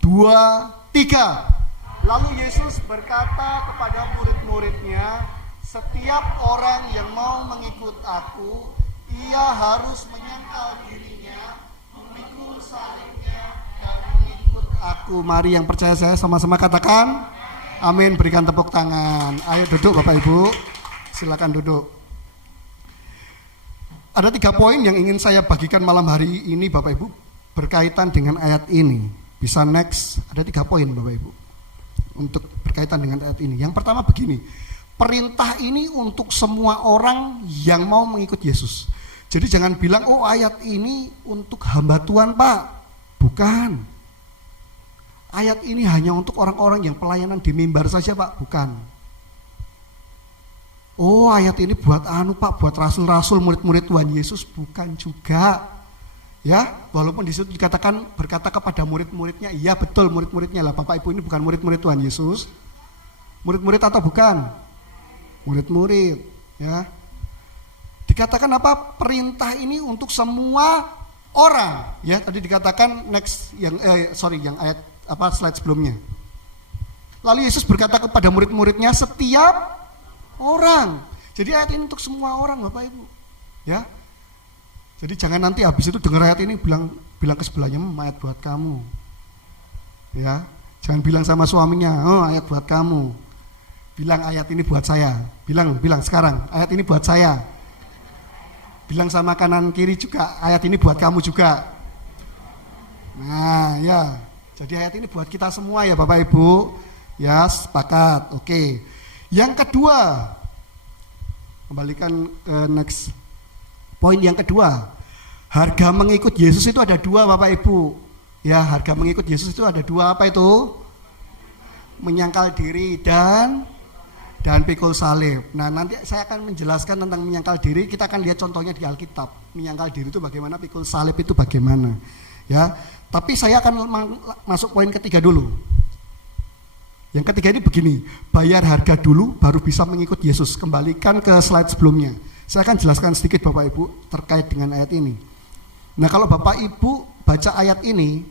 2, 3. Lalu Yesus berkata kepada murid-muridnya, setiap orang yang mau mengikut aku, ia harus menyangkal dirinya, memikul salibnya, dan mengikut aku. Mari yang percaya saya sama-sama katakan, amin. Berikan tepuk tangan. Ayo duduk Bapak Ibu, silakan duduk. Ada 3 poin yang ingin saya bagikan malam hari ini Bapak Ibu, berkaitan dengan ayat ini. Bisa next, ada 3 poin Bapak Ibu, untuk berkaitan dengan ayat ini. Yang pertama begini, perintah ini untuk semua orang yang mau mengikut Yesus. Jadi jangan bilang, oh ayat ini untuk hamba Tuhan Pak. Bukan. Ayat ini hanya untuk orang-orang yang pelayanan di mimbar saja Pak. Bukan. Oh ayat ini buat Pak, buat rasul-rasul, murid-murid Tuhan Yesus. Bukan juga. Ya, walaupun di situ dikatakan berkata kepada murid-muridnya, iya betul murid-muridnya lah. Bapak Ibu ini bukan murid-murid Tuhan Yesus. Murid-murid atau bukan? Murid-murid, ya. Dikatakan apa? Perintah ini untuk semua orang, ya. Tadi dikatakan yang ayat slide sebelumnya. Lalu Yesus berkata kepada murid-muridnya, setiap orang. Jadi ayat ini untuk semua orang, Bapak Ibu. Ya. Jadi jangan nanti habis itu dengar ayat ini bilang ke sebelahnya, ayat buat kamu. Ya. Jangan bilang sama suaminya, oh ayat buat kamu. Bilang ayat ini buat saya. Bilang sekarang, ayat ini buat saya. Bilang sama kanan kiri juga, ayat ini buat kamu juga. Nah, ya. Jadi ayat ini buat kita semua ya Bapak Ibu. Ya, sepakat. Oke. Yang kedua, kembalikan ke next. Poin yang kedua, harga mengikut Yesus itu ada dua Bapak Ibu. Ya, harga mengikut Yesus itu ada dua, apa itu? Menyangkal diri dan pikul salib. Nah, nanti saya akan menjelaskan tentang menyangkal diri. Kita akan lihat contohnya di Alkitab. Menyangkal diri itu bagaimana, pikul salib itu bagaimana. Ya, tapi saya akan masuk poin ketiga dulu. Yang ketiga ini begini, bayar harga dulu baru bisa mengikut Yesus. Kembalikan ke slide sebelumnya. Saya akan jelaskan sedikit Bapak Ibu terkait dengan ayat ini. Nah, kalau Bapak Ibu baca ayat ini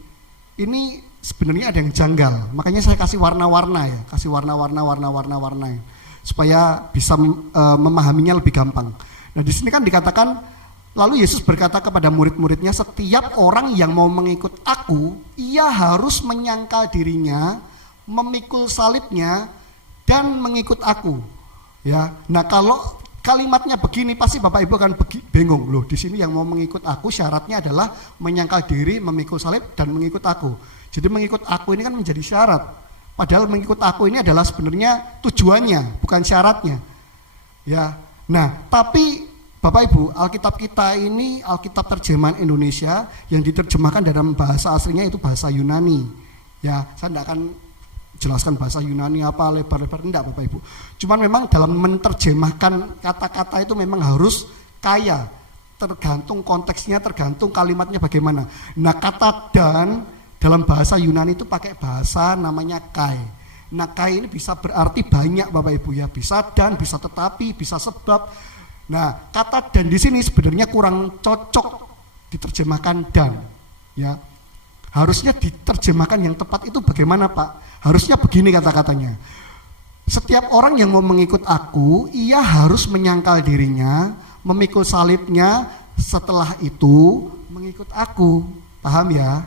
sebenarnya ada yang janggal. Makanya saya kasih warna-warna ya, kasih warna-warna supaya bisa memahaminya lebih gampang. Nah, di sini kan dikatakan, lalu Yesus berkata kepada murid-muridnya, setiap orang yang mau mengikut aku, ia harus menyangkal dirinya, memikul salibnya, dan mengikut aku. Ya, nah kalau kalimatnya begini pasti Bapak Ibu akan bingung loh. Di sini yang mau mengikut aku syaratnya adalah menyangkal diri, memikul salib, dan mengikut aku. Jadi mengikut aku ini kan menjadi syarat. Padahal mengikut aku ini adalah sebenarnya tujuannya, bukan syaratnya. Ya. Nah, tapi Bapak Ibu, Alkitab kita ini Alkitab terjemahan Indonesia yang diterjemahkan dalam bahasa aslinya itu bahasa Yunani. Ya, saya tidak akan jelaskan bahasa Yunani apa lebar-lebar, enggak Bapak Ibu. Cuman memang dalam menerjemahkan kata-kata itu memang harus kaya. Tergantung konteksnya, tergantung kalimatnya bagaimana. Nah, kata dan dalam bahasa Yunani itu pakai bahasa namanya kai. Nah, kai ini bisa berarti banyak Bapak Ibu ya, bisa dan, bisa tetapi, bisa sebab. Nah, kata dan di sini sebenarnya kurang cocok diterjemahkan dan, ya. Harusnya diterjemahkan yang tepat itu bagaimana Pak? Harusnya begini kata-katanya. Setiap orang yang mau mengikut aku, ia harus menyangkal dirinya, memikul salibnya, setelah itu mengikut aku. Paham ya?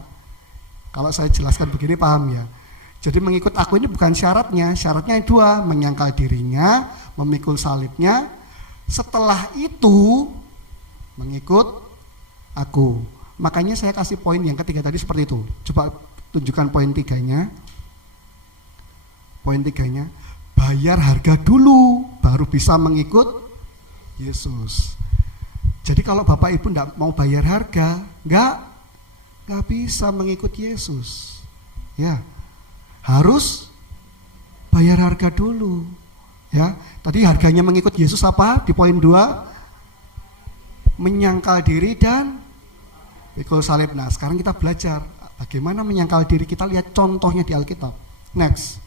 Kalau saya jelaskan begini paham ya. Jadi mengikut aku ini bukan syaratnya. Syaratnya dua, menyangkal dirinya, memikul salibnya. Setelah itu mengikut aku. Makanya saya kasih poin yang ketiga tadi seperti itu. Coba tunjukkan poin tiganya. Poin tiganya, bayar harga dulu baru bisa mengikut Yesus. Jadi kalau Bapak Ibu tidak mau bayar harga, nggak bisa mengikut Yesus. Ya, harus bayar harga dulu. Ya, tadi harganya mengikut Yesus apa? Di poin 2, menyangkal diri dan pikul salib. Nah, sekarang kita belajar bagaimana menyangkal diri. Kita lihat contohnya di Alkitab. Next.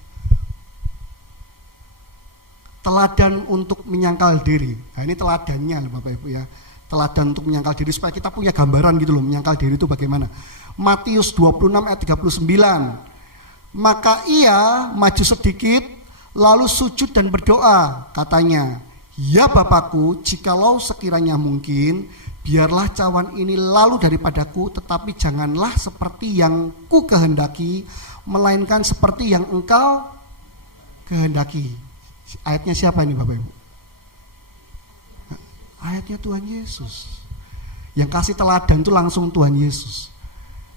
Teladan untuk menyangkal diri. Nah, ini teladannya Bapak Ibu ya. Teladan untuk menyangkal diri supaya kita punya gambaran gitu loh, menyangkal diri itu bagaimana. Matius 26 ayat 39. Maka ia maju sedikit lalu sujud dan berdoa, katanya, ya Bapakku, jikalau sekiranya mungkin, biarlah cawan ini lalu daripadaku, tetapi janganlah seperti yang ku kehendaki, melainkan seperti yang engkau kehendaki. Ayatnya siapa ini Bapak Ibu? Ayatnya Tuhan Yesus. Yang kasih teladan itu langsung Tuhan Yesus.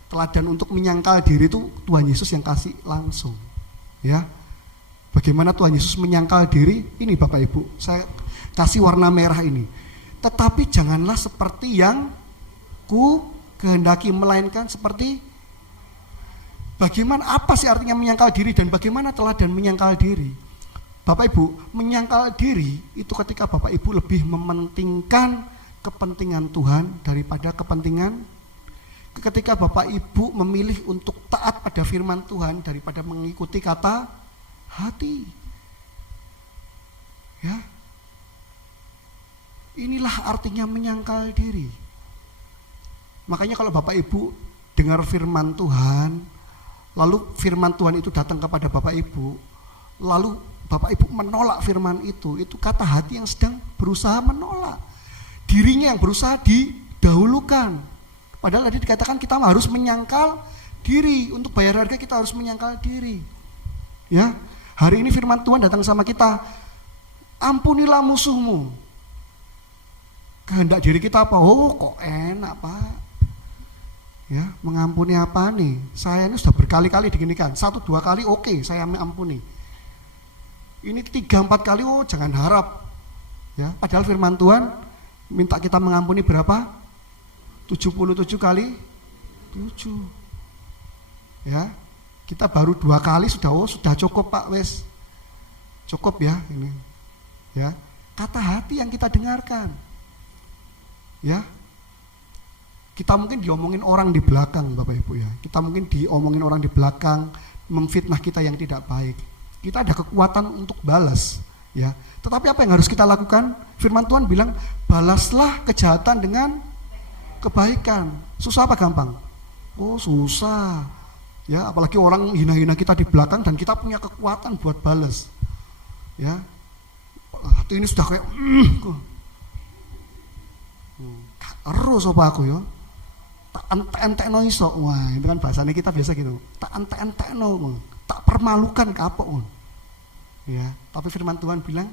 Teladan untuk menyangkal diri itu Tuhan Yesus yang kasih langsung. Ya. Bagaimana Tuhan Yesus menyangkal diri? Ini Bapak Ibu, saya kasih warna merah ini. Tetapi janganlah seperti yang ku kehendaki, melainkan seperti. Bagaimana, apa sih artinya menyangkal diri dan bagaimana teladan menyangkal diri? Bapak Ibu, menyangkal diri itu ketika Bapak Ibu lebih mementingkan kepentingan Tuhan daripada kepentingan. Ketika Bapak Ibu memilih untuk taat pada firman Tuhan daripada mengikuti kata hati. Ya. Inilah artinya menyangkal diri. Makanya kalau Bapak Ibu dengar firman Tuhan, lalu firman Tuhan itu datang kepada Bapak Ibu, lalu Bapak Ibu menolak firman itu kata hati yang sedang berusaha menolak. Dirinya yang berusaha didahulukan. Padahal tadi dikatakan kita harus menyangkal diri. Untuk bayar harga kita harus menyangkal diri. Ya, hari ini firman Tuhan datang sama kita. Ampunilah musuhmu. Kehendak diri kita apa? Oh, kok enak, Pak. Ya, mengampuni apa nih? Saya ini sudah berkali-kali diginikan. 1-2 kali oke, saya mengampuni. Ini 3-4 kali, oh jangan harap. Ya, padahal firman Tuhan minta kita mengampuni berapa? 77 kali 7. Ya, kita baru 2 kali sudah cukup, Pak, wes. Cukup ya ini. Ya, kata hati yang kita dengarkan. Ya. Kita mungkin diomongin orang di belakang, Bapak Ibu ya. Kita mungkin diomongin orang di belakang, memfitnah kita yang tidak baik. Kita ada kekuatan untuk balas, ya. Tetapi apa yang harus kita lakukan? Firman Tuhan bilang, balaslah kejahatan dengan kebaikan. Susah apa gampang? Oh, susah. Ya, apalagi orang hina-hina kita di belakang dan kita punya kekuatan buat balas. Ya. Hati ini sudah kayak terus apa aku ya? Tak entek-entekno iso. Wah, itu kan bahasanya kita biasa gitu. Tak entek-entekno, tak permalukan kapok. Ya, tapi firman Tuhan bilang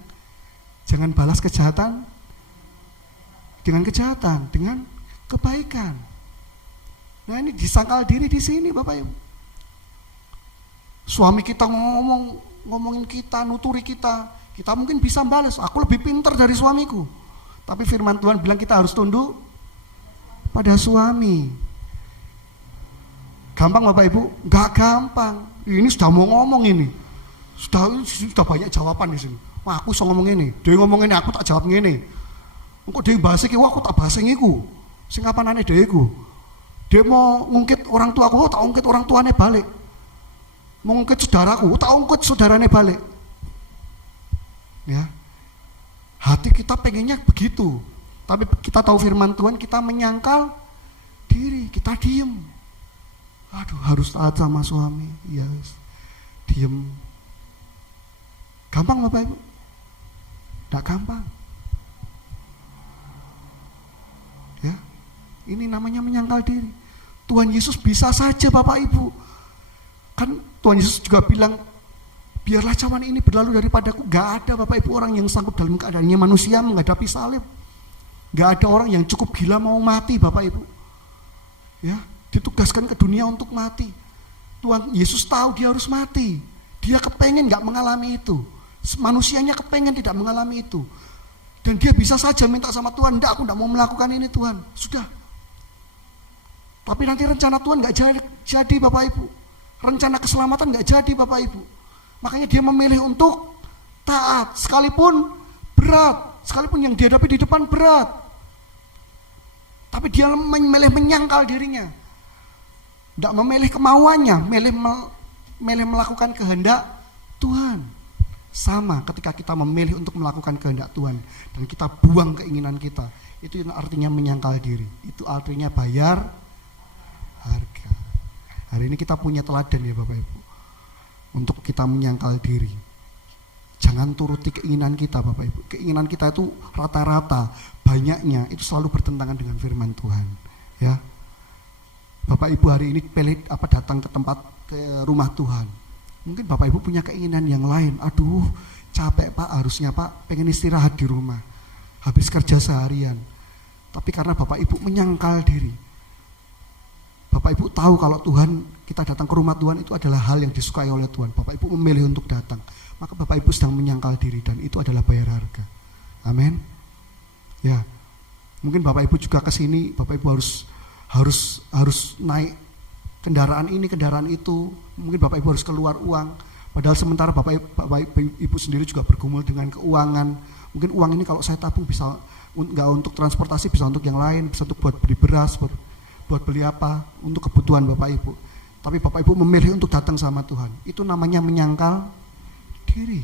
jangan balas kejahatan dengan kejahatan, dengan kebaikan. Nah, ini disangkal diri di sini, Bapak Ibu. Suami kita ngomongin kita, nuturi kita mungkin bisa balas. Aku lebih pintar dari suamiku. Tapi firman Tuhan bilang kita harus tunduk pada suami. Gampang Bapak Ibu? Enggak gampang. Ini sudah mau ngomong ini. Sudah banyak jawaban di sini. Wah, aku bisa ngomong ini. Dia ngomong ini, aku tak jawab ini. Engko dia bahas iki, wah aku tak bahas iku. Sing kapanane dhewe iku. Dia mau ngungkit orang tua aku, tak ngungkit orang tuane balik. Mau ngungkit saudaraku, tak ngungkit saudarane balik. Ya. Hati kita pengennya begitu. Tapi kita tahu firman Tuhan, kita menyangkal diri, kita diem. Aduh, harus taat sama suami. Yes. Diem. Gampang Bapak Ibu? Tidak gampang. Ya. Ini namanya menyangkal diri. Tuhan Yesus bisa saja Bapak Ibu. Kan Tuhan Yesus juga bilang, biarlah cawan ini berlalu daripadaku. Gak ada Bapak Ibu orang yang sanggup dalam keadaannya manusia menghadapi salib. Gak ada orang yang cukup gila mau mati Bapak Ibu. Ya, ditugaskan ke dunia untuk mati. Tuhan Yesus tahu dia harus mati. Dia kepengen gak mengalami itu. Manusianya kepengen tidak mengalami itu. Dan dia bisa saja minta sama Tuhan, enggak, aku enggak mau melakukan ini Tuhan. Sudah. Tapi nanti rencana Tuhan gak jadi Bapak Ibu. Rencana keselamatan gak jadi Bapak Ibu. Makanya dia memilih untuk taat. Sekalipun berat. Sekalipun yang dihadapi di depan berat. Tapi dia memilih menyangkal dirinya. Tidak memilih kemauannya, memilih melakukan kehendak Tuhan. Sama ketika kita memilih untuk melakukan kehendak Tuhan dan kita buang keinginan kita. Itu artinya menyangkal diri. Itu artinya bayar harga. Hari ini kita punya teladan ya Bapak Ibu. Untuk kita menyangkal diri. Jangan turuti keinginan kita Bapak Ibu. Keinginan kita itu rata-rata, banyaknya itu selalu bertentangan dengan firman Tuhan. Ya, Bapak Ibu hari ini datang ke rumah Tuhan. Mungkin Bapak Ibu punya keinginan yang lain. Aduh, capek Pak, harusnya Pak pengen istirahat di rumah. Habis kerja seharian. Tapi karena Bapak Ibu menyangkal diri. Bapak Ibu tahu kalau kita datang ke rumah Tuhan itu adalah hal yang disukai oleh Tuhan. Bapak Ibu memilih untuk datang. Maka Bapak Ibu sedang menyangkal diri dan itu adalah bayar harga. Amin. Ya, Mungkin Bapak Ibu juga ke sini, Bapak Ibu harus naik kendaraan ini, kendaraan itu. Mungkin Bapak Ibu harus keluar uang. Padahal sementara Bapak Ibu sendiri juga bergumul dengan keuangan. Mungkin uang ini kalau saya tabung bisa nggak untuk transportasi, bisa untuk yang lain, bisa untuk buat beli beras, buat beli apa, untuk kebutuhan Bapak Ibu. Tapi Bapak Ibu memilih untuk datang sama Tuhan. Itu namanya menyangkal diri.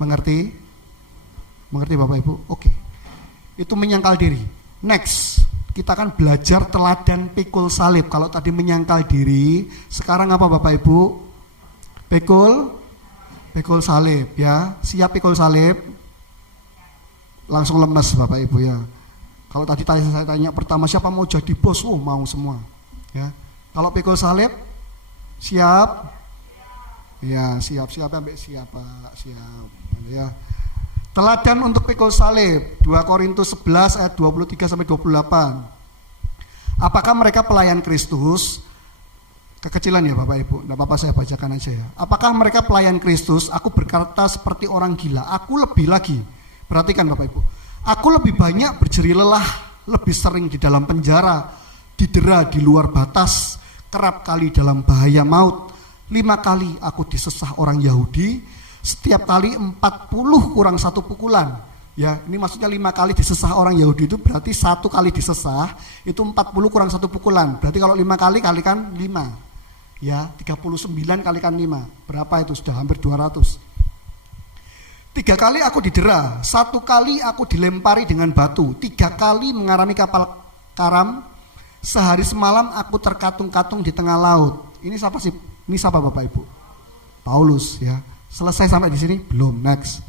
Mengerti? Mengerti Bapak Ibu? Oke. Itu menyangkal diri. Next, kita akan belajar teladan pikul salib. Kalau tadi menyangkal diri, sekarang apa Bapak Ibu? Pikul salib ya. Siap pikul salib? Langsung lemes Bapak Ibu ya. Kalau tadi saya tanya pertama siapa mau jadi bos? Oh, mau semua. Ya. Kalau pikul salib siap? Ya, siap sampai siap Pak, siap. Ya. Teladan untuk pikul salib 2 Korintus 11 ayat 23 sampai 28. Apakah mereka pelayan Kristus? Kekecilan ya Bapak Ibu, enggak apa-apa saya bacakan aja ya. Apakah mereka pelayan Kristus? Aku berkata seperti orang gila. Aku lebih lagi. Perhatikan Bapak Ibu. Aku lebih banyak berjeri lelah, lebih sering di dalam penjara, didera di luar batas, kerap kali dalam bahaya maut. 5 kali aku disesah orang Yahudi. Setiap kali 40 kurang 1 pukulan. Ya, ini maksudnya 5 kali disesah orang Yahudi itu berarti 1 kali disesah itu 40 kurang 1 pukulan. Berarti kalau 5 kali kalikan 5. Ya, 39 kalikan 5. Berapa itu? Sudah hampir 200. 3 kali aku didera, 1 kali aku dilempari dengan batu, 3 kali mengarami kapal karam, sehari semalam aku terkatung-katung di tengah laut. Ini siapa sih? Ini siapa Bapak Ibu? Paulus ya. Selesai sampai di sini? Belum, next.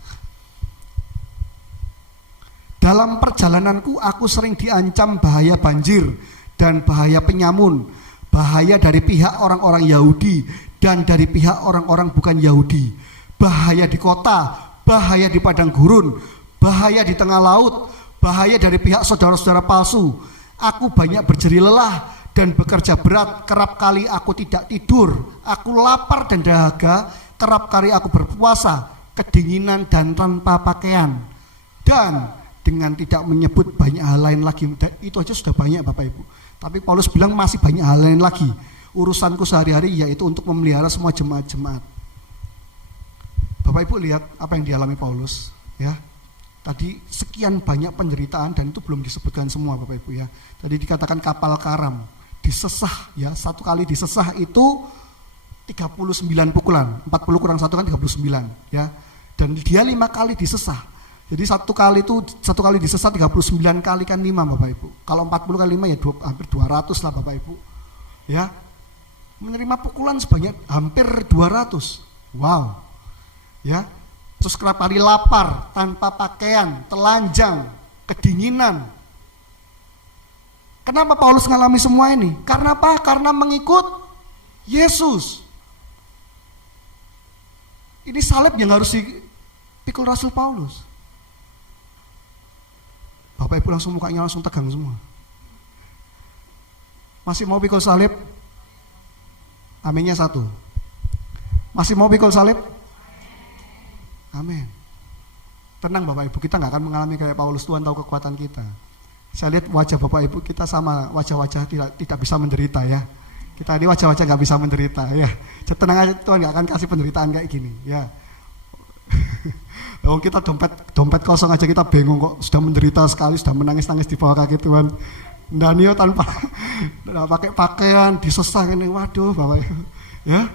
Dalam perjalananku aku sering diancam bahaya banjir dan bahaya penyamun, bahaya dari pihak orang-orang Yahudi dan dari pihak orang-orang bukan Yahudi, bahaya di kota, bahaya di padang gurun, bahaya di tengah laut, bahaya dari pihak saudara-saudara palsu. Aku banyak berjeri lelah dan bekerja berat, kerap kali aku tidak tidur, aku lapar dan dahaga, kerap kali aku berpuasa, kedinginan dan tanpa pakaian, dan dengan tidak menyebut banyak hal lain lagi. Itu aja sudah banyak Bapak Ibu. Tapi Paulus bilang masih banyak hal lain lagi. Urusanku sehari-hari yaitu untuk memelihara semua jemaat-jemaat. Bapak Ibu lihat apa yang dialami Paulus ya. Tadi sekian banyak penderitaan dan itu belum disebutkan semua Bapak Ibu ya. Tadi dikatakan kapal karam, disesah ya, 1 kali disesah itu 39 pukulan, 40 kurang 1 kan 39 ya. Dan dia 5 kali disesah. Jadi 1 kali disesah 39 kali kan 5 Bapak Ibu. Kalau 40 kali 5 ya hampir 200 lah Bapak Ibu. Ya. Menerima pukulan sebanyak hampir 200. Wow. Ya. Terus kerap kali lapar, tanpa pakaian, telanjang, kedinginan. Kenapa Paulus mengalami semua ini? Karena apa? Karena mengikut Yesus. Ini salib yang harus dipikul Rasul Paulus. Bapak Ibu langsung mukanya langsung tegang semua. Masih mau pikul salib? Aminnya 1. Masih mau pikul salib? Amin. Tenang Bapak Ibu, kita nggak akan mengalami kayak Paulus. Tuhan tahu kekuatan kita. Saya lihat wajah Bapak Ibu kita sama wajah-wajah tidak bisa menderita ya. Kita ini wajah-wajah nggak bisa menderita ya. Tenang aja, Tuhan nggak akan kasih penderitaan kayak gini ya. Oh, kita dompet kosong aja kita bingung kok, sudah menderita sekali, sudah menangis-nangis di bawah kaki Tuhan. Daniel tanpa pakai pakaian disesah ini, waduh Bapak Ibu ya.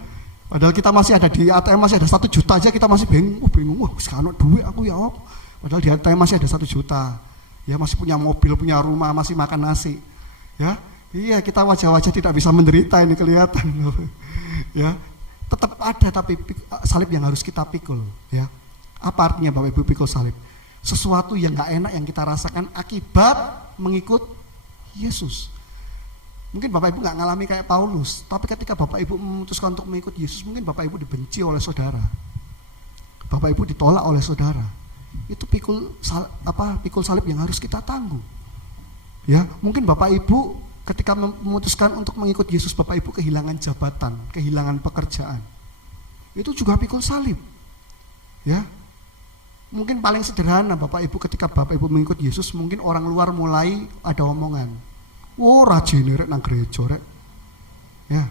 Padahal kita masih ada di ATM masih ada 1 juta aja kita masih bingung. Wah, sekarang duit aku ya. Padahal di ATM masih ada 1 juta. Ya masih punya mobil, punya rumah, masih makan nasi. Ya. Iya, kita wajah-wajah tidak bisa menderita ini kelihatan. Ya. Tetap ada tapi salib yang harus kita pikul, ya. Apa artinya Bapak Ibu pikul salib? Sesuatu yang enggak enak yang kita rasakan akibat mengikut Yesus. Mungkin Bapak Ibu nggak ngalami kayak Paulus, tapi ketika Bapak Ibu memutuskan untuk mengikut Yesus, mungkin Bapak Ibu dibenci oleh saudara, Bapak Ibu ditolak oleh saudara. Itu pikul salib yang harus kita tanggung. Ya, mungkin Bapak Ibu ketika memutuskan untuk mengikut Yesus, Bapak Ibu kehilangan jabatan, kehilangan pekerjaan. Itu juga pikul salib. Ya. Mungkin paling sederhana Bapak Ibu, ketika Bapak Ibu mengikut Yesus, mungkin orang luar mulai ada omongan, "Oh, rajin rek nang gereja rek." Ya.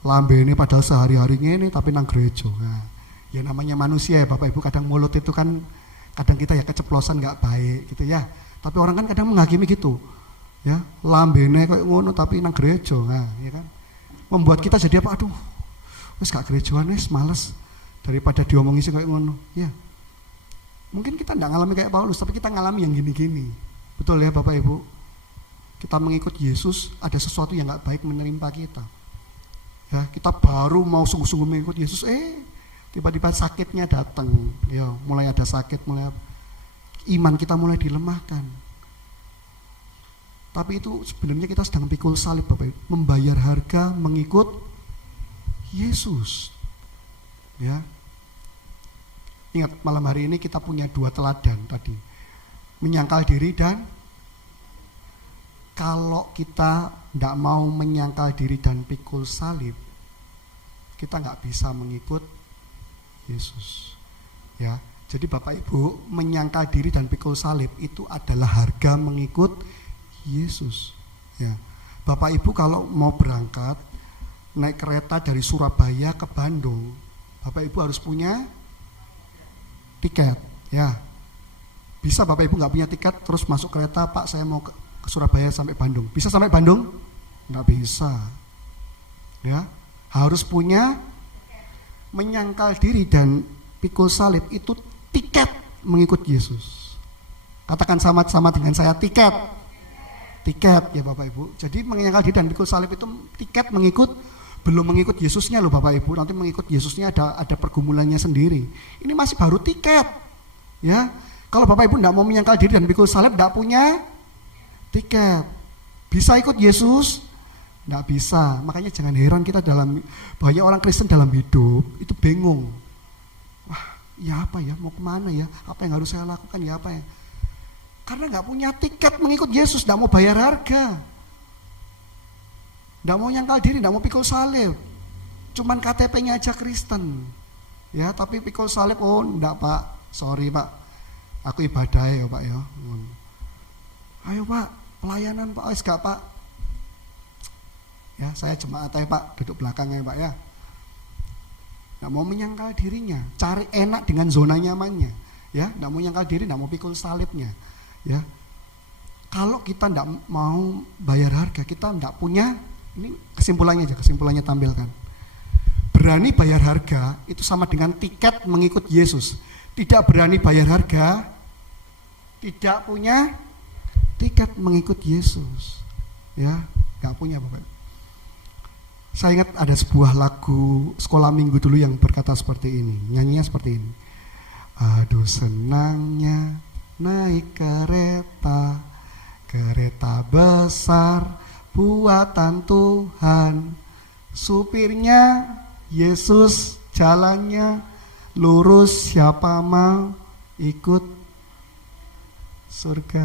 Lambe ini padahal sehari-hari ini tapi nang gereja. Nah, ya namanya manusia ya Bapak Ibu, kadang mulut itu kan kadang kita ya keceplosan nggak baik gitu ya. Tapi orang kan kadang menghakimi gitu. Ya, lambene kayak ngono tapi nang gereja. Nah, ya kan. Membuat kita jadi apa? Aduh, wis gak gerejoan wis males. Daripada diomongin sih kayak ngono, ya. Mungkin kita tidak ngalami kayak Paulus, tapi kita ngalami yang gini-gini. Betul ya Bapak Ibu? Kita mengikut Yesus, ada sesuatu yang gak baik menimpa kita. Ya, kita baru mau sungguh-sungguh mengikut Yesus, tiba-tiba sakitnya datang. Ya, mulai ada sakit, mulai iman kita mulai dilemahkan. Tapi itu sebenarnya kita sedang pikul salib Bapak Ibu, membayar harga mengikut Yesus. Ya. Ingat, malam hari ini kita punya 2 teladan tadi. Menyangkal diri dan kalau kita tidak mau menyangkal diri dan pikul salib, kita nggak bisa mengikut Yesus. Ya. Jadi Bapak Ibu, menyangkal diri dan pikul salib itu adalah harga mengikut Yesus. Ya. Bapak Ibu kalau mau berangkat naik kereta dari Surabaya ke Bandung, Bapak Ibu harus punya tiket, ya. Bisa Bapak Ibu nggak punya tiket terus masuk kereta, "Pak, saya mau ke Surabaya sampai Bandung." Bisa sampai Bandung? Nggak bisa. Ya, harus punya menyangkal diri dan pikul salib itu tiket mengikut Yesus. Katakan sama-sama dengan saya, tiket. Tiket ya Bapak Ibu. Jadi menyangkal diri dan pikul salib itu tiket mengikut. Belum mengikut Yesusnya loh Bapak Ibu, nanti mengikut Yesusnya ada pergumulannya sendiri. Ini masih baru tiket. Ya. Kalau Bapak Ibu tidak mau menyangkal diri dan pikul salib, tidak punya tiket. Bisa ikut Yesus? Tidak bisa. Makanya jangan heran kita banyak orang Kristen dalam hidup itu bingung. Wah, ya apa ya? Mau kemana ya? Apa yang harus saya lakukan ya apa ya? Karena nggak punya tiket mengikut Yesus, tidak mau bayar harga. Tidak mau nyangkal diri, tidak mau pikul salib. Cuman KTP-nya aja Kristen. Ya, tapi pikul salib, oh enggak Pak, sorry Pak. Aku ibadah ya Pak ya. Ayo Pak, pelayanan Pak, wis gak Pak. Ya, saya jemaat aja Pak, duduk belakangnya Pak ya. Tidak mau menyangkal dirinya, cari enak dengan zona nyamannya. Ya, tidak mau nyangkal diri, tidak mau pikul salibnya. Ya, kalau kita tidak mau bayar harga, kita tidak punya. Ini kesimpulannya aja, kesimpulannya tampilkan. Berani bayar harga itu sama dengan tiket mengikut Yesus. Tidak berani bayar harga, tidak punya tiket mengikut Yesus. Ya, nggak punya Bapak. Saya ingat ada sebuah lagu sekolah minggu dulu yang berkata seperti ini, nyanyinya seperti ini. Aduh senangnya naik kereta, kereta besar buatan Tuhan, supirnya Yesus, jalannya lurus, siapa mau ikut surga.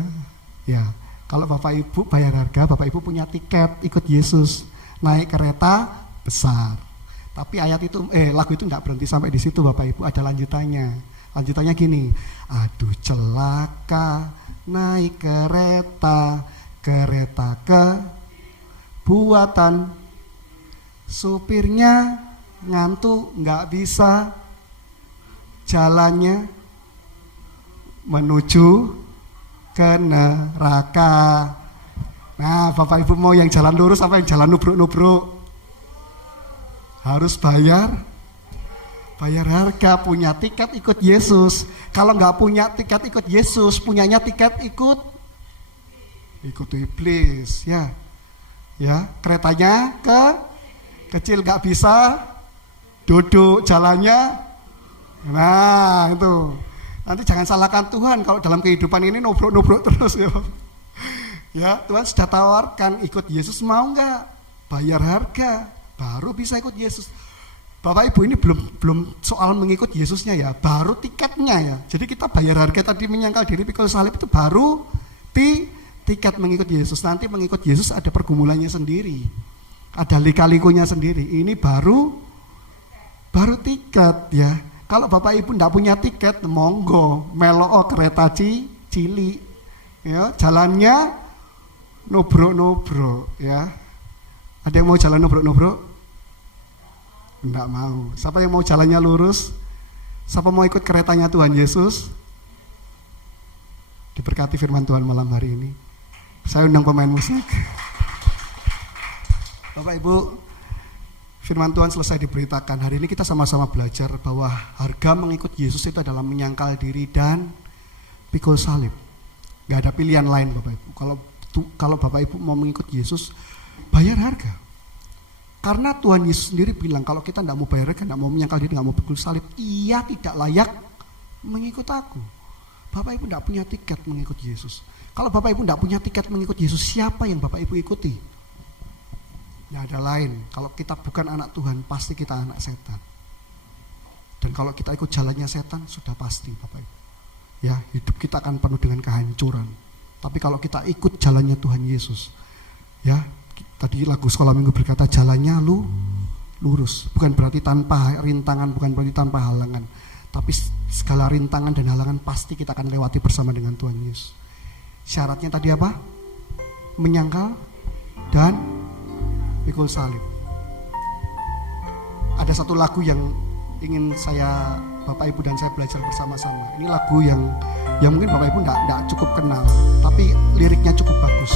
Ya, kalau Bapak Ibu bayar harga, Bapak Ibu punya tiket ikut Yesus, naik kereta besar. Tapi lagu itu nggak berhenti sampai di situ Bapak Ibu, ada lanjutannya. Lanjutannya gini, aduh celaka naik kereta, kereta ke buatan, supirnya ngantuk nggak bisa, jalannya menuju ke neraka. Nah Bapak Ibu mau yang jalan lurus apa yang jalan nubruk-nubruk? Harus bayar harga, punya tiket ikut Yesus. Kalau nggak punya tiket ikut Yesus, punyanya tiket ikut iblis, ya. Ya, keretanya kecil nggak bisa duduk, jalannya. Nah, itu. Nanti jangan salahkan Tuhan kalau dalam kehidupan ini nubruk-nubruk terus ya. Ya, Tuhan sudah tawarkan ikut Yesus, mau nggak? Bayar harga, baru bisa ikut Yesus. Bapak Ibu, ini belum soal mengikut Yesusnya ya, baru tiketnya ya. Jadi kita bayar harga tadi, menyangkal diri, pikul salib, itu baru tiket mengikut Yesus. Nanti mengikut Yesus ada pergumulannya sendiri, ada lika-likunya sendiri. Ini baru tiket ya. Kalau Bapak Ibu tidak punya tiket, monggo meloo kereta cilik, ya jalannya nubruk-nubruk, ya. Ada yang mau jalan nubruk-nubruk? Enggak mau. Siapa yang mau jalannya lurus? Siapa mau ikut keretanya Tuhan Yesus? Diberkati firman Tuhan malam hari ini. Saya undang pemain musik. Bapak Ibu, firman Tuhan selesai diberitakan. Hari ini kita sama-sama belajar bahwa harga mengikut Yesus itu adalah menyangkal diri dan pikul salib. Gak ada pilihan lain Bapak Ibu. Kalau Bapak Ibu mau mengikut Yesus, bayar harga. Karena Tuhan Yesus sendiri bilang kalau kita tidak mau bayar harga, tidak mau menyangkal diri, tidak mau pikul salib, ia tidak layak mengikut aku. Bapak Ibu tidak punya tiket mengikut Yesus. Kalau Bapak Ibu tidak punya tiket mengikut Yesus, siapa yang Bapak Ibu ikuti? Tidak ada lain. Kalau kita bukan anak Tuhan, pasti kita anak setan. Dan kalau kita ikut jalannya setan, sudah pasti Bapak Ibu. Ya, hidup kita akan penuh dengan kehancuran. Tapi kalau kita ikut jalannya Tuhan Yesus, ya, tadi lagu sekolah minggu berkata jalannya lurus. Bukan berarti tanpa rintangan, bukan berarti tanpa halangan. Tapi segala rintangan dan halangan pasti kita akan lewati bersama dengan Tuhan Yesus. Syaratnya tadi apa? Menyangkal dan pikul salib. Ada satu lagu yang ingin Bapak Ibu dan saya belajar bersama-sama. Ini lagu yang mungkin Bapak Ibu tidak cukup kenal, tapi liriknya cukup bagus.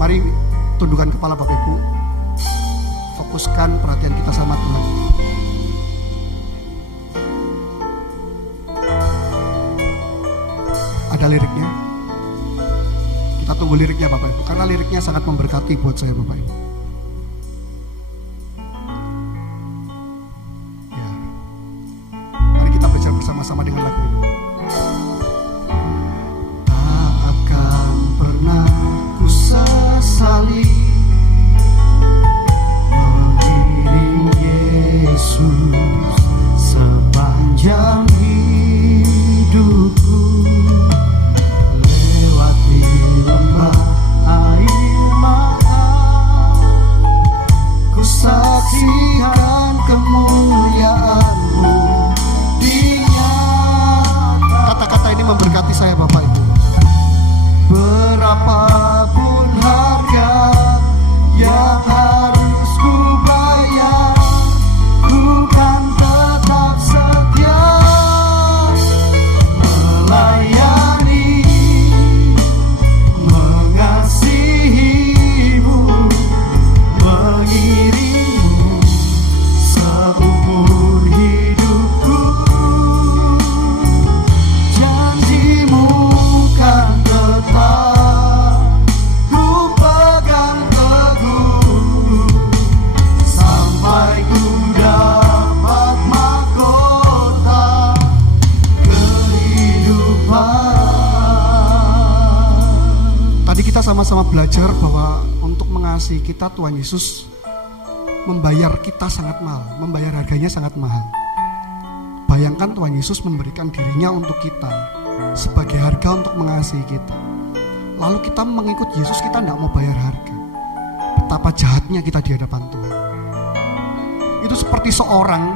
Mari tundukkan kepala Bapak Ibu, fokuskan perhatian kita sama Tuhan. Ada liriknya. Kita tunggu liriknya Bapak Ibu, karena liriknya sangat memberkati buat saya Bapak Ibu. Ya. Mari kita belajar bersama-sama dengan lagu ini. Tak akan pernah ku sesali mengiring Yesus sepanjang hidupku. Saksikan kemuliaan-Mu dinyata. Kata-kata ini memberkati saya Bapak Ibu. Berapapun harga yang harus ku bayar, ku kan tetap setia melayani, mengasihi-Mu, mengiringmu seumur hidupku. Janji-Mu kan tetap ku pegang teguh sampai ku dapat mahkota kehidupan. Tadi kita sama-sama belajar bahwa untuk mengasihi kita Tuhan Yesus membayar kita sangat mahal, membayar harganya sangat mahal. Bayangkan Tuhan Yesus memberikan dirinya untuk kita sebagai harga untuk mengasihi kita. Lalu kita mengikut Yesus, kita tidak mau bayar harga. Betapa jahatnya kita di hadapan Tuhan. Itu seperti seorang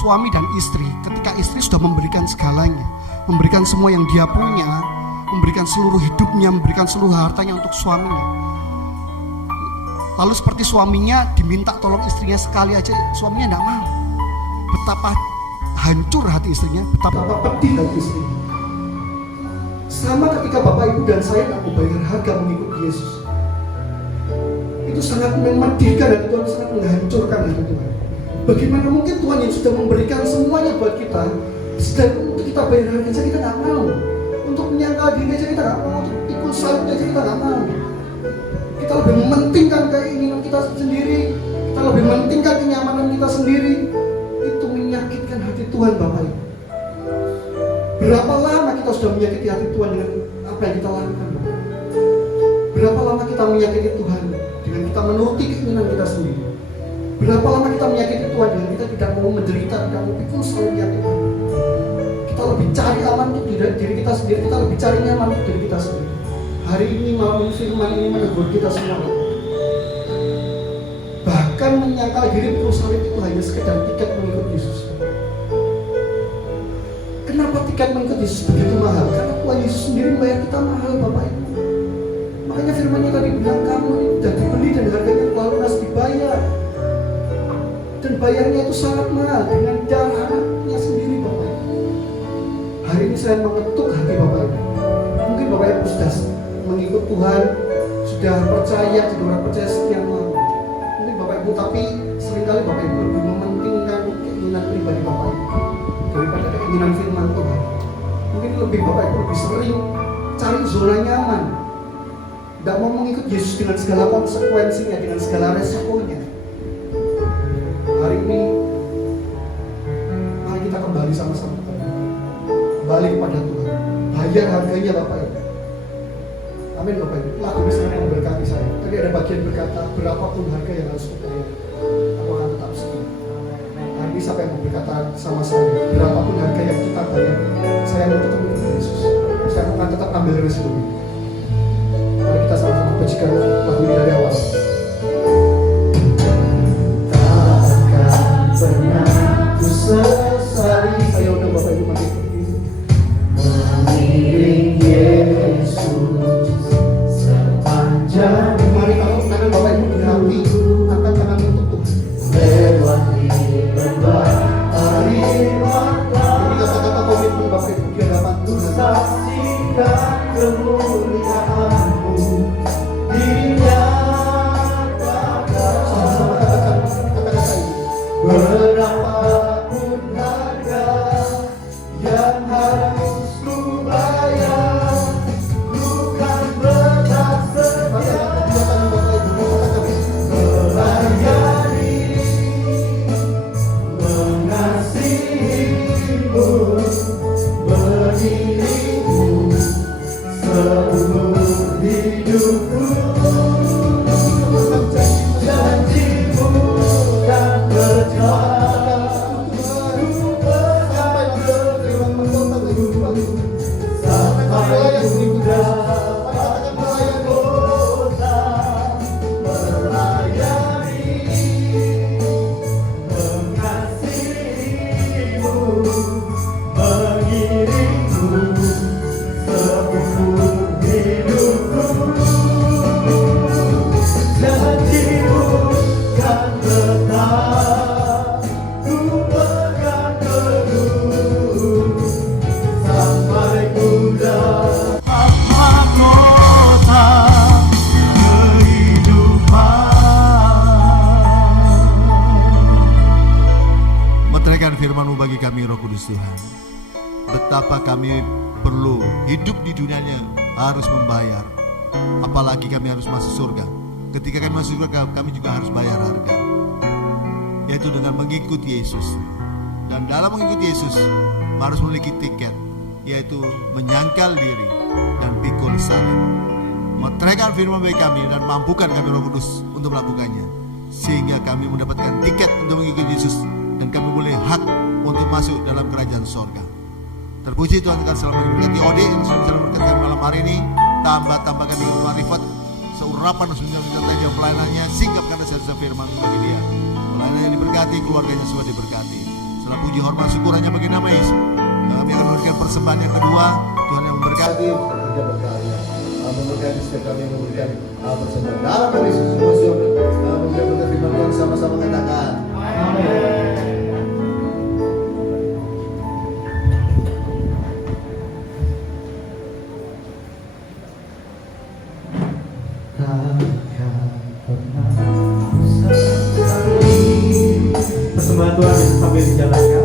suami dan istri, ketika istri sudah memberikan segalanya, memberikan semua yang dia punya, memberikan seluruh hidupnya, memberikan seluruh hartanya untuk suaminya. Lalu seperti suaminya diminta tolong istrinya sekali aja, suaminya tidak mau. Betapa hancur hati istrinya, betapa pedih hati istrinya. Sama ketika Bapak Ibu dan saya tidak mau bayar harga mengikut Yesus, itu sangat memedihkan hati Tuhan, sangat menghancurkan hati Tuhan. Bagaimana mungkin Tuhan yang sudah memberikan semuanya buat kita, sedang untuk kita bayar harga saja kita tidak mau, untuk menyangkal diri saja kita tidak mau, untuk ikut salib saja kita tidak mau. Kita lebih mementingkan keinginan kita sendiri, kita lebih mementingkan kenyamanan kita sendiri. Itu menyakitkan hati Tuhan Bapak Ibu. Berapa lama kita sudah menyakiti hati Tuhan dengan apa yang kita lakukan Bapak? Berapa lama kita menyakiti Tuhan dengan kita menuruti keinginan kita sendiri? Berapa lama kita menyakiti Tuhan dengan kita tidak mau menderita, tidak mau pikul salibnya Tuhan? Kita lebih cari aman untuk diri kita sendiri, kita lebih cari nyaman untuk diri kita sendiri. Hari ini malam firman ini menegur kita semua. Bahkan menyangkal diri pikul salib itu hanya sekedar tiket mengikut Yesus. tiket mengikut Yesus begitu mahal? Karena Tuhan Yesus sendiri membayar kita mahal, Bapak Ibu. Makanya firman-Nya tadi bilang kamu ini sudah dibeli dan harganya telah lunas dibayar. Dan bayarnya itu sangat mahal dengan darah anaknya sendiri, Bapak Ibu. Hari ini saya mengetuk hati Bapak Ibu. Mungkin Bapak Ibu sudah mengikut Tuhan, sudah percaya, jadi orang percaya sekian lama. Mungkin Bapak Ibu, tapi seringkali Bapak Ibu lebih mementingkan keinginan pribadi Bapak Ibu daripada keinginan firman Tuhan. Mungkin lebih Bapak Ibu lebih sering cari zona nyaman, tidak mau mengikut Yesus dengan segala konsekuensinya, dengan segala resikonya. Hari ini mari kita kembali sama-sama kembali kepada Tuhan, bayar harganya Bapak Ibu. Amin Bapak Ibu. Lagu misalnya yang memberkati saya. Tadi ada bagian berkata berapapun harga yang harus kita bayar, aku akan tetap setia. Hari ini siapa yang mau berkata sama saya, berapapun harga yang kita bayar, saya mau tetap ikut Yesus. Saya akan tetap ambil resiko ini. Mari kita sama-sama pujikan lagu ini dari awal. Takkan pernah ku sesali. Saya udah Bapak Ibu mati mengiring Yesus sepanjang. Mari kalau tangan Bapak Ibu dirapi, angkat tangan untuk Tuhan. Lewati lembah air mata. Ini kata-kata komitmen Bapak Ibu di hadapan Tuhan. Saksikan kemuliaan-Mu dinyatakan. Sama-sama katakan kata-kata ini. Berapapun harga yang harus ku bayar, ku kan tetap setia melayani, mengasihi-Mu, berdirimu seumur hidupku. Janji-Mu kan berjalan, ku pegang teguh sampai kuda kota melayani, mengasihi-Mu, mengiring-Mu seumur hidupku. Janji-Mu kan tetap ku pegang teguh sampai kuda mahkota kehidupan. Meteraikan firman-Mu bagi kami, Roh Kudus Tuhan. Betapa kami perlu hidup di dunianya harus membayar. Apalagi kami harus masuk surga. Ketika kami masuk surga, kami juga harus bayar harga, yaitu dengan mengikuti Yesus. Dan dalam mengikuti Yesus harus memiliki tiket, yaitu menyangkal diri dan pikul salib. Meteraikan firman bagi kami dan mampukan kami, Roh Kudus, untuk melakukannya, sehingga kami mendapatkan tiket untuk mengikuti Yesus dan kami boleh hak untuk masuk dalam kerajaan sorga. Terpuji Tuhan, akan selalu memberkati Ode yang sudah bisa memberkati kami malam hari ini. Tambahkan dengan marifat seurapan dan sunjang pelayanannya, singkapkan dasar firman bagi dia. Pelayanannya diberkati, keluarganya semua diberkati. Setelah puji hormat syukur hanya bagi nama Yesus. Kami akan memberikan persembahan yang kedua. Tuhan yang memberkati. Memberkati setiap kami yang memberikan persembahan dalam nama Yesus. Semua memberikan firman Tuhan, sama-sama katakan amin. Persembahan Tuhan bisa sambil dijalankan.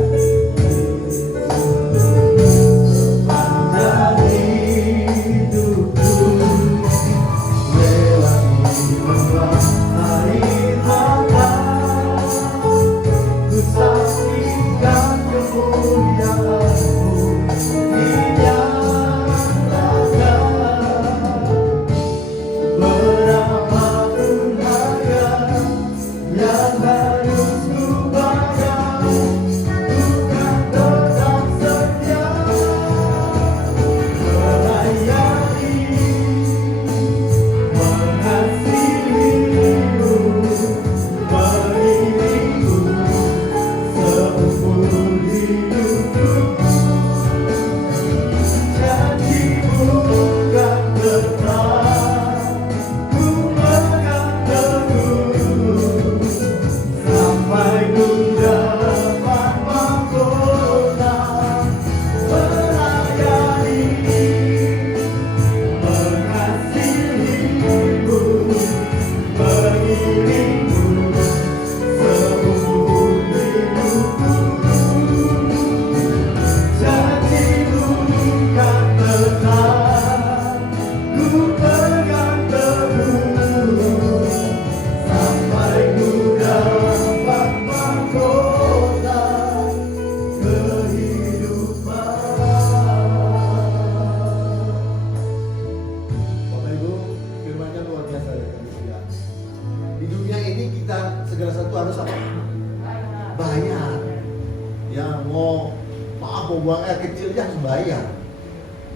anak kecilnya harus bayar.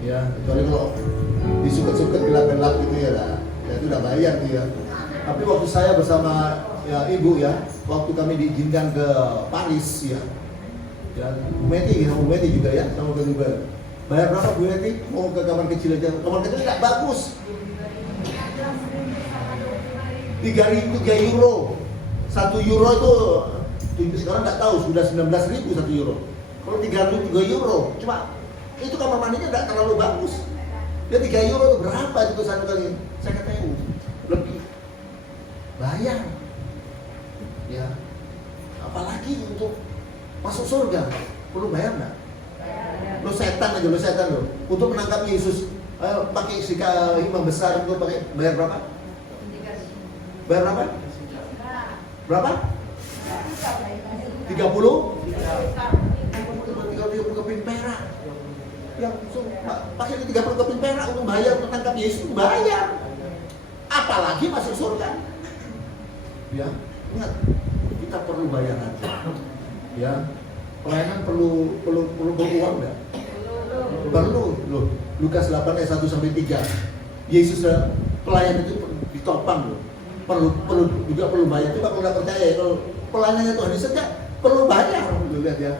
Ya, kecuali kalau disuket-suket gelap-gelap gitu ya, lah. Ya itu udah bayar tuh ya. Tapi waktu saya bersama ya ibu ya, waktu kami diizinkan ke Paris ya, Bu Meti juga ya, sama Bu Meti. Bayar berapa Bu Meti? Mau ke kamar kecil aja. Kamar kecil tidak bagus. 3 euro. 1 euro itu sekarang nggak tahu sudah 19.000 1 euro. Kalau 3 euro, cuma itu kamar mandinya nggak terlalu bagus. Dia 3 euro itu berapa itu satu kali? Saya katanya lebih. Bayar. Ya. Apalagi untuk masuk surga perlu bayar nggak? Lo setan lo. Untuk menangkap Yesus, pakai sika imam besar itu pakai bayar berapa? Bayar berapa? Berapa? 30 keping perak. Yang pakai 30 keping perak untuk bayar untuk tangkap Yesus, bayar. Apalagi masuk surga. Ya, ingat kita perlu bayar aja. Ya, pelayanan perlu beruang enggak? Perlu. Loh, Lukas 8 ayat 1 sampai 3. Yesus pelayan itu ditopang loh. Perlu bayar. Coba kalau nggak percaya ya, kalau pelayanannya Tuhan Yesus perlu bayar. Lihat ya.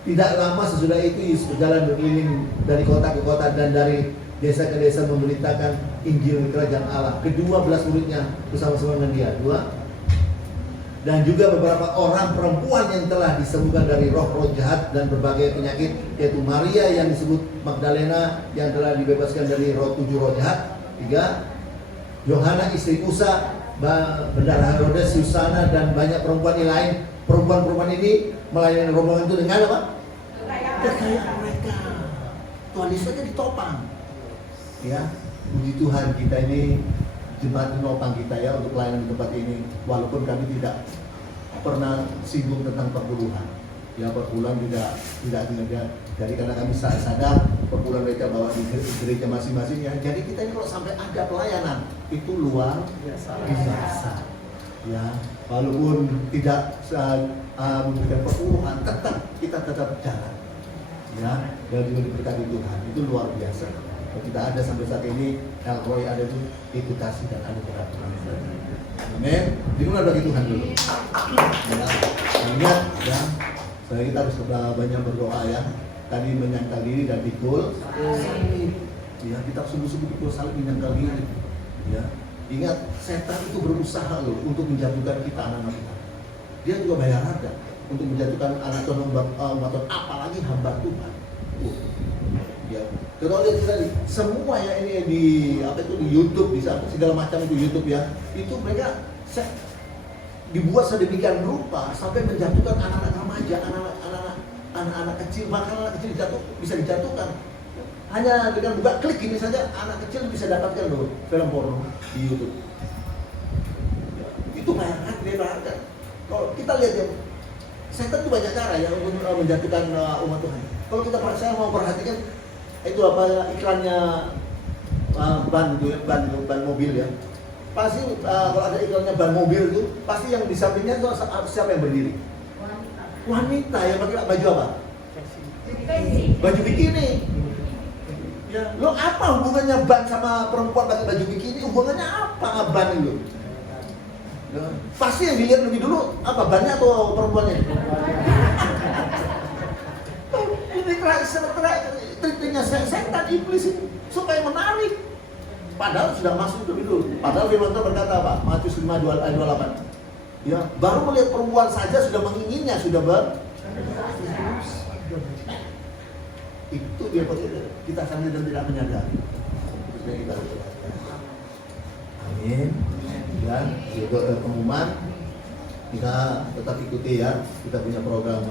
Tidak lama sesudah itu Yesus berjalan berkeliling dari kota ke kota dan dari desa ke desa memberitakan Injil Kerajaan Allah. Kedua belas muridnya bersama-sama dengan dia. Dan juga beberapa orang perempuan yang telah disembuhkan dari roh-roh jahat dan berbagai penyakit, yaitu Maria yang disebut Magdalena yang telah dibebaskan dari 7 roh jahat. 3. Yohana istri Kusa, bendahara Herodes, Susana dan banyak perempuan yang lain. Perempuan-perempuan ini melayani rombongan itu dengan apa? Kekayaan mereka. Tuhan Yesus aja ditopang. Ya, puji Tuhan kita ini jemaat menopang kita ya untuk pelayanan di tempat ini. Walaupun kami tidak pernah singgung tentang perpuluhan. Ya, perpuluhan tidak dari karena kami sadar perpuluhan mereka bawa di gereja masing-masing ya. Jadi kita ini kalau sampai ada pelayanan itu luar biasa. Ya, walaupun tidak memberikan perpuluhan, kita tetap jalan. Ya, dan juga diberkati Tuhan. Itu luar biasa. Kalau kita ada sampai saat ini, El Roy ada itu, itu kasih dan anugerah Tuhan. Amin. Dimulai bagi Tuhan dulu. Ya, ingat ya, saya kita harus banyak berdoa ya. Tadi menyangkal diri dan pikul. Ya, kita sungguh-sungguh pikul salib menyangkal diri. Ya, ingat setan itu berusaha loh untuk menjatuhkan kita anak-anak kita. Dia juga bayar harga untuk menjatuhkan anak Tuhan, umat Tuhan, apalagi hamba Tuhan. Ya, kalau lihat tadi semua yang ini di di YouTube, di segala macam itu YouTube ya, itu mereka dibuat sedemikian rupa sampai menjatuhkan anak-anak remaja, anak-anak kecil, bahkan anak kecil bisa dijatuhkan. Hanya dengan buka klik ini saja anak kecil bisa dapatkan loh film porno di YouTube. Ya, itu bayar. Kalau kita lihat ya, setan itu banyak cara ya untuk menjatuhkan umat Tuhan. Kalau saya mau perhatikan itu apa iklannya ban mobil ya. Pasti kalau ada iklannya ban mobil itu pasti yang di sampingnya itu siapa yang berdiri? Wanita yang pakai baju apa? Baju bikini. Ya, lo apa hubungannya ban sama perempuan pakai baju bikini? Hubungannya apa ban itu? Ya, pasti yang dilihat lebih dulu apa bannya atau perempuannya? Ini triknya setan iblis ini supaya menarik. Padahal sudah masuk lebih dulu. Padahal firman Tuhan berkata apa? Matius 5 ayat 28. Ya, baru melihat perempuan saja sudah menginginnya, sudah itu dia kita sadar dan tidak menyadari. Amin. Dan juga pengumuman kita tetap ikuti ya. Kita punya program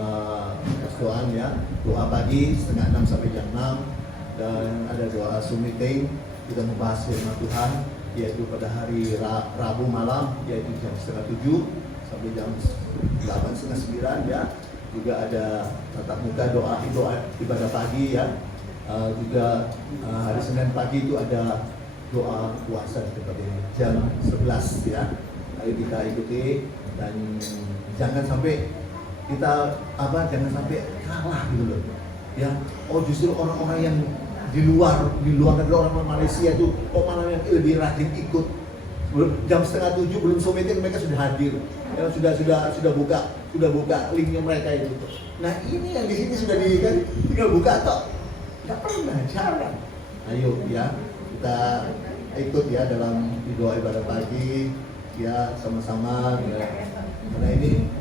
persekutuan ya, doa pagi setengah 6 sampai jam 6 dan ada doa Zoom meeting. Kita membahas firman Tuhan yaitu pada hari Rabu malam yaitu jam setengah 7 sampai jam 8 setengah 9 ya. Juga ada tatap muka doa ibadah pagi ya. Juga hari Senin pagi itu ada doa puasa di tempat ini jam 11 ya. Ayo kita ikuti dan jangan sampai kita jangan sampai kalah gitu loh. Ya, oh justru orang-orang yang di luar negeri, orang Malaysia itu kok malah yang lebih rajin ikut. Jam 6:30 belum meeting mereka sudah hadir. Ya, sudah buka linknya mereka itu. Nah ini yang di sini sudah kan tinggal buka toh, nggak pernah jarang. Ayo ya kita ikut ya dalam doa ibadah pagi ya sama-sama ya.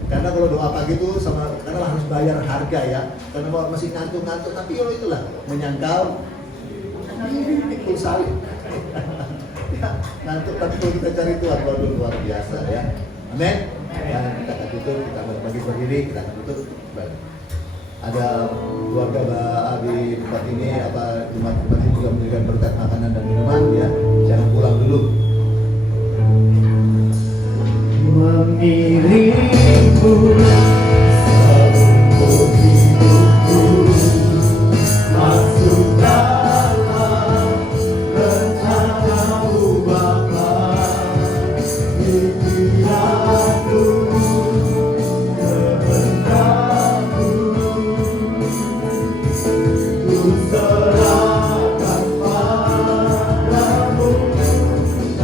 Karena kalau doa pagi itu karena harus bayar harga ya, karena masih ngantuk-ngantuk, tapi itulah menyangkal pikul salib. Ya, ngantuk tapi kalau kita cari Tuhan luar biasa ya. Amin. Ya, kita akan tutup, kita bagi berdiri, kita akan tutup. Ada keluarga di tempat ini, jemaat ini juga memberikan berkat makanan dan minuman ya. Jangan pulang dulu. Mengiringku seumur hidupku, masuk dalam rencana-Mu Bapa. Pikiranku, kehendakku, ku serahkan padamu. Harapanku hanya kepadamu, ku kan teguh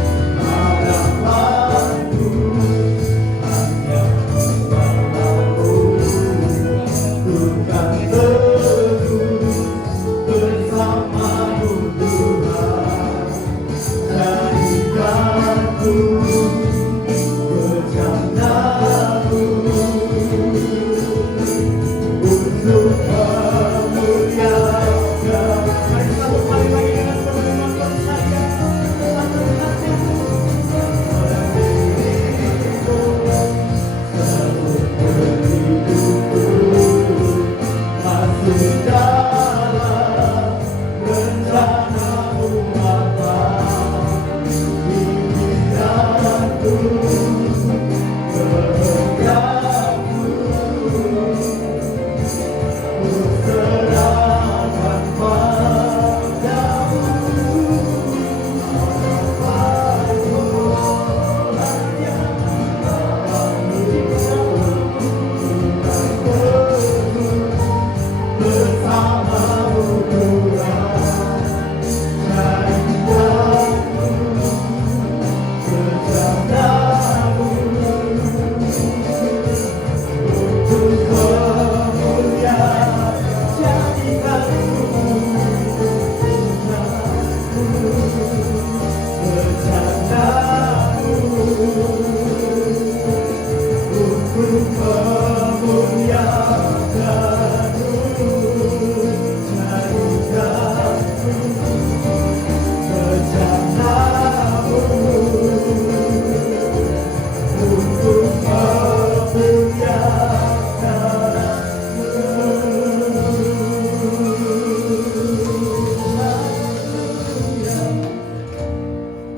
bersama-Mu Tuhan. Jadikanku bercanda-Mu untuk kemuliaan. Mari satu kali lagi dengan penuh percaya. Masuk dalam rencana-Mu Bapa. Pikiranku, kehendakku, ku serahkan padamu. Harapanku hanya kepadamu, bersama-Mu Tuhan. Jadikanku bercanda-Mu untuk kemuliaan. Jadikanku bercanda-Mu untuk kemuliaan.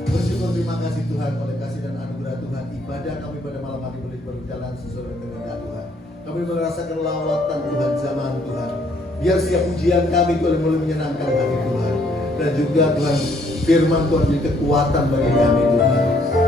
Bersyukur, terima kasih Tuhan oleh kasih dan anugerah Tuhan. Ibadah kami pada malam hari boleh berjalan sesuai dengan kehendak Tuhan. Kami merasakan lawatan Tuhan, zaman Tuhan. Biar setiap ujian kami boleh menyenangkan hati Tuhan. Dan juga Tuhan, firman Tuhan menjadi kekuatan bagi kami Tuhan.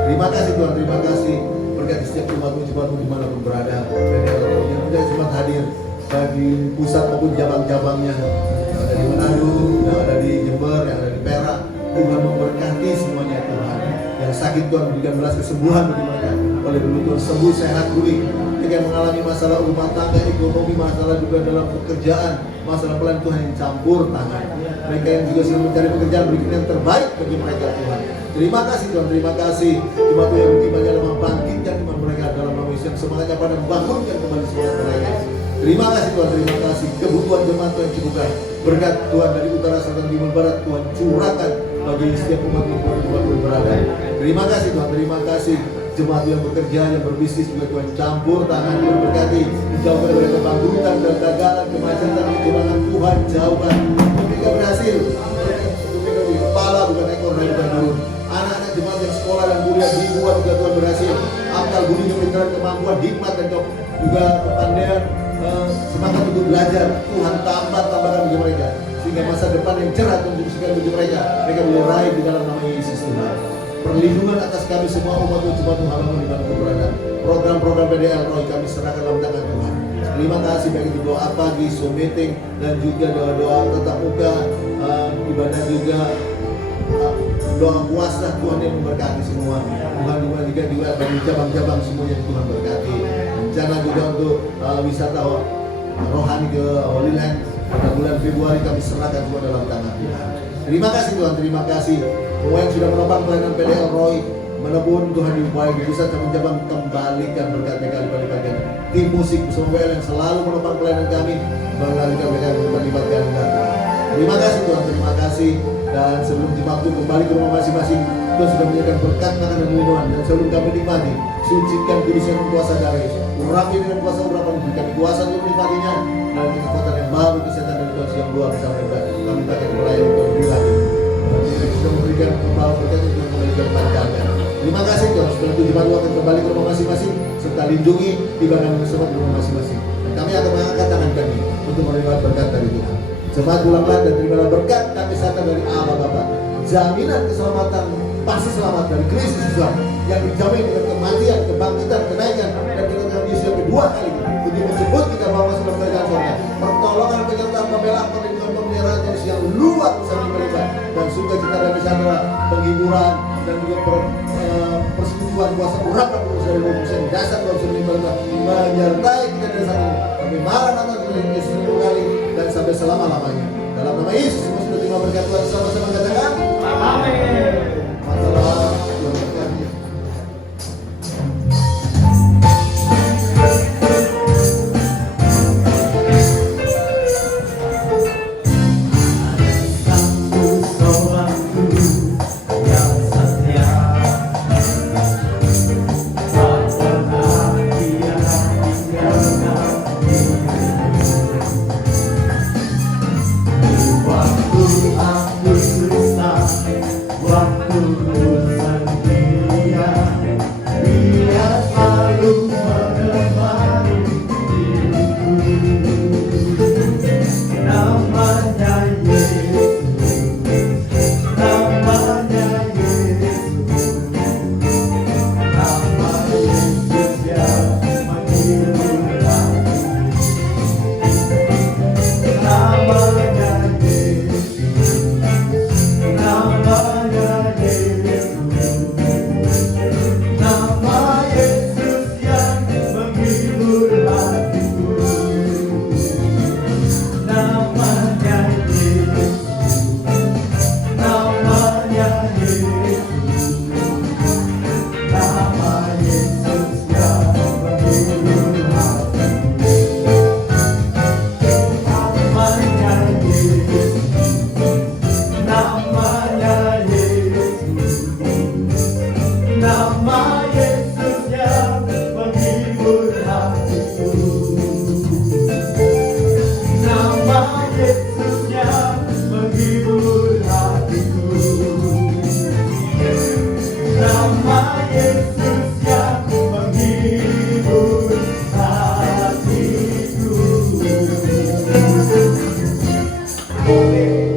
Terima kasih Tuhan, terima kasih. Berkati setiap jemaat-jemaat-Mu dimanapun berada. Dan yang sudah sempat hadir bagi pusat maupun cabang-cabangnya, yang ada di Manado, yang ada di Jember, yang ada di Perak. Tuhan memberkati semuanya Tuhan. Yang sakit Tuhan berikan belas kesembuhan bagi mereka. Oleh dulu Tuhan sembuh, sehat, pulih. Mereka yang mengalami masalah rumah tangga, ekonomi, masalah juga dalam pekerjaan, masalah pelan Tuhan yang campur tangan. Mereka yang juga sedang mencari pekerjaan, berikan yang terbaik bagi mereka Tuhan. Terima kasih Tuhan, terima kasih. Jemaat yang berimannya dalam bangkitkan iman mereka dalam nama Yesus, semangatnya pada membangunkan kembali semangat mereka. Terima kasih Tuhan, terima kasih. Kebutuhan jemaat Tuhan cukupkan. Berkat Tuhan dari utara, selatan, timur, barat Tuhan curahkan bagi setiap umat-Mu yang berada. Terima kasih Tuhan, terima kasih. Jemaat yang bekerja, yang berbisnis juga Tuhan campur tangan, Tuhan berkati. Dijauhkan dari kebangkrutan dan kegagalan, kemacetan, kecurangan Tuhan jauhkan. Ketika berhasil, ketika di kepala bukan ekor dan bukan daun. Anak-anak jemaat yang sekolah dan kuliah dibuat juga Tuhan berhasil. Akal budi kepintaran, kemampuan, hikmat dan juga kepandaian, semangat untuk belajar. Tuhan tambahkan bagi mereka, sehingga masa depan yang cerah tunjukkan bagi mereka. Mereka boleh raih di dalam nama Yesus Tuhan. Perlindungan atas kami semua umat-Mu, jemaat-Mu, halaman di mana berada. Program-program PDL Roy kami serahkan dalam tangan Tuhan. Terima kasih baik itu doa pagi, Zoom meeting, dan juga doa-doa tetap muka, ibadah juga, doa puasa. Tuhan yang memberkati semua. Tuhan juga bagi cabang-cabang semuanya Tuhan berkati. Rencana juga untuk wisata rohani ke Holy Land pada bulan Februari kami serahkan semua dalam tangan Tuhan. Terima kasih Tuhan, terima kasih semua yang sudah menopang pelayanan PDL Roy, menebun Tuhan di upaya di pusat cabang-cabang, kembalikan berkat berlipat ganda. Tim musik bersama WL yang selalu menopang pelayanan kami, kembalikan berlipat ganda. Terima kasih Tuhan, terima kasih. Dan sebelum waktu kembali ke rumah masing-masing, Tuhan sudah menyediakan berkat makanan dan minuman. Dan sebelum kami nikmati, sucikan kudusnya dengan kuasa darah Yesus. Urapi dengan kuasa urapan, berikan kuasa untuk menikmatinya. Dan kekuatan yang baru, kesehatan dan kuasa yang luar biasa. Kami takkan melayani Tuhan di lagi. Kami sudah memberikan kembali berkat untuk kembalikan berkat. Terima kasih Tuhan, sebelum Jumat akan kembali ke rumah masing-masing, serta lindungi ibadah bersama di rumah masing-masing. Dan kami akan mengangkat tangan kami untuk menerima berkat dari Tuhan. Jemaat pulanglah dan terimalah berkat kami serta dari Allah Bapa. Jaminan keselamatan, pasti selamat dari Kristus Tuhan yang dijamin dengan kematian, kebangkitan, kenaikan, dan kedatangan Yesus yang kedua kali untuk menjemput kita bawa masuk dalam kerajaan surga. Pertolongan, penyertaan, pembelaan, perlindungan, pemeliharaan Yesus yang luar biasa melibat, dan sukacita dan bersama penghiburan dan juga persekutuan kuasa urapan dari Roh Kudus yang dasar dalam seluruh menyertai kita dari saat ini. Kami marah atas Yesus kembali dan sampai selama-lamanya. Dalam nama Yesus semua sudah terima berkat Tuhan, sama-sama katakan amin. Masalah Tuhan berkati. Amen.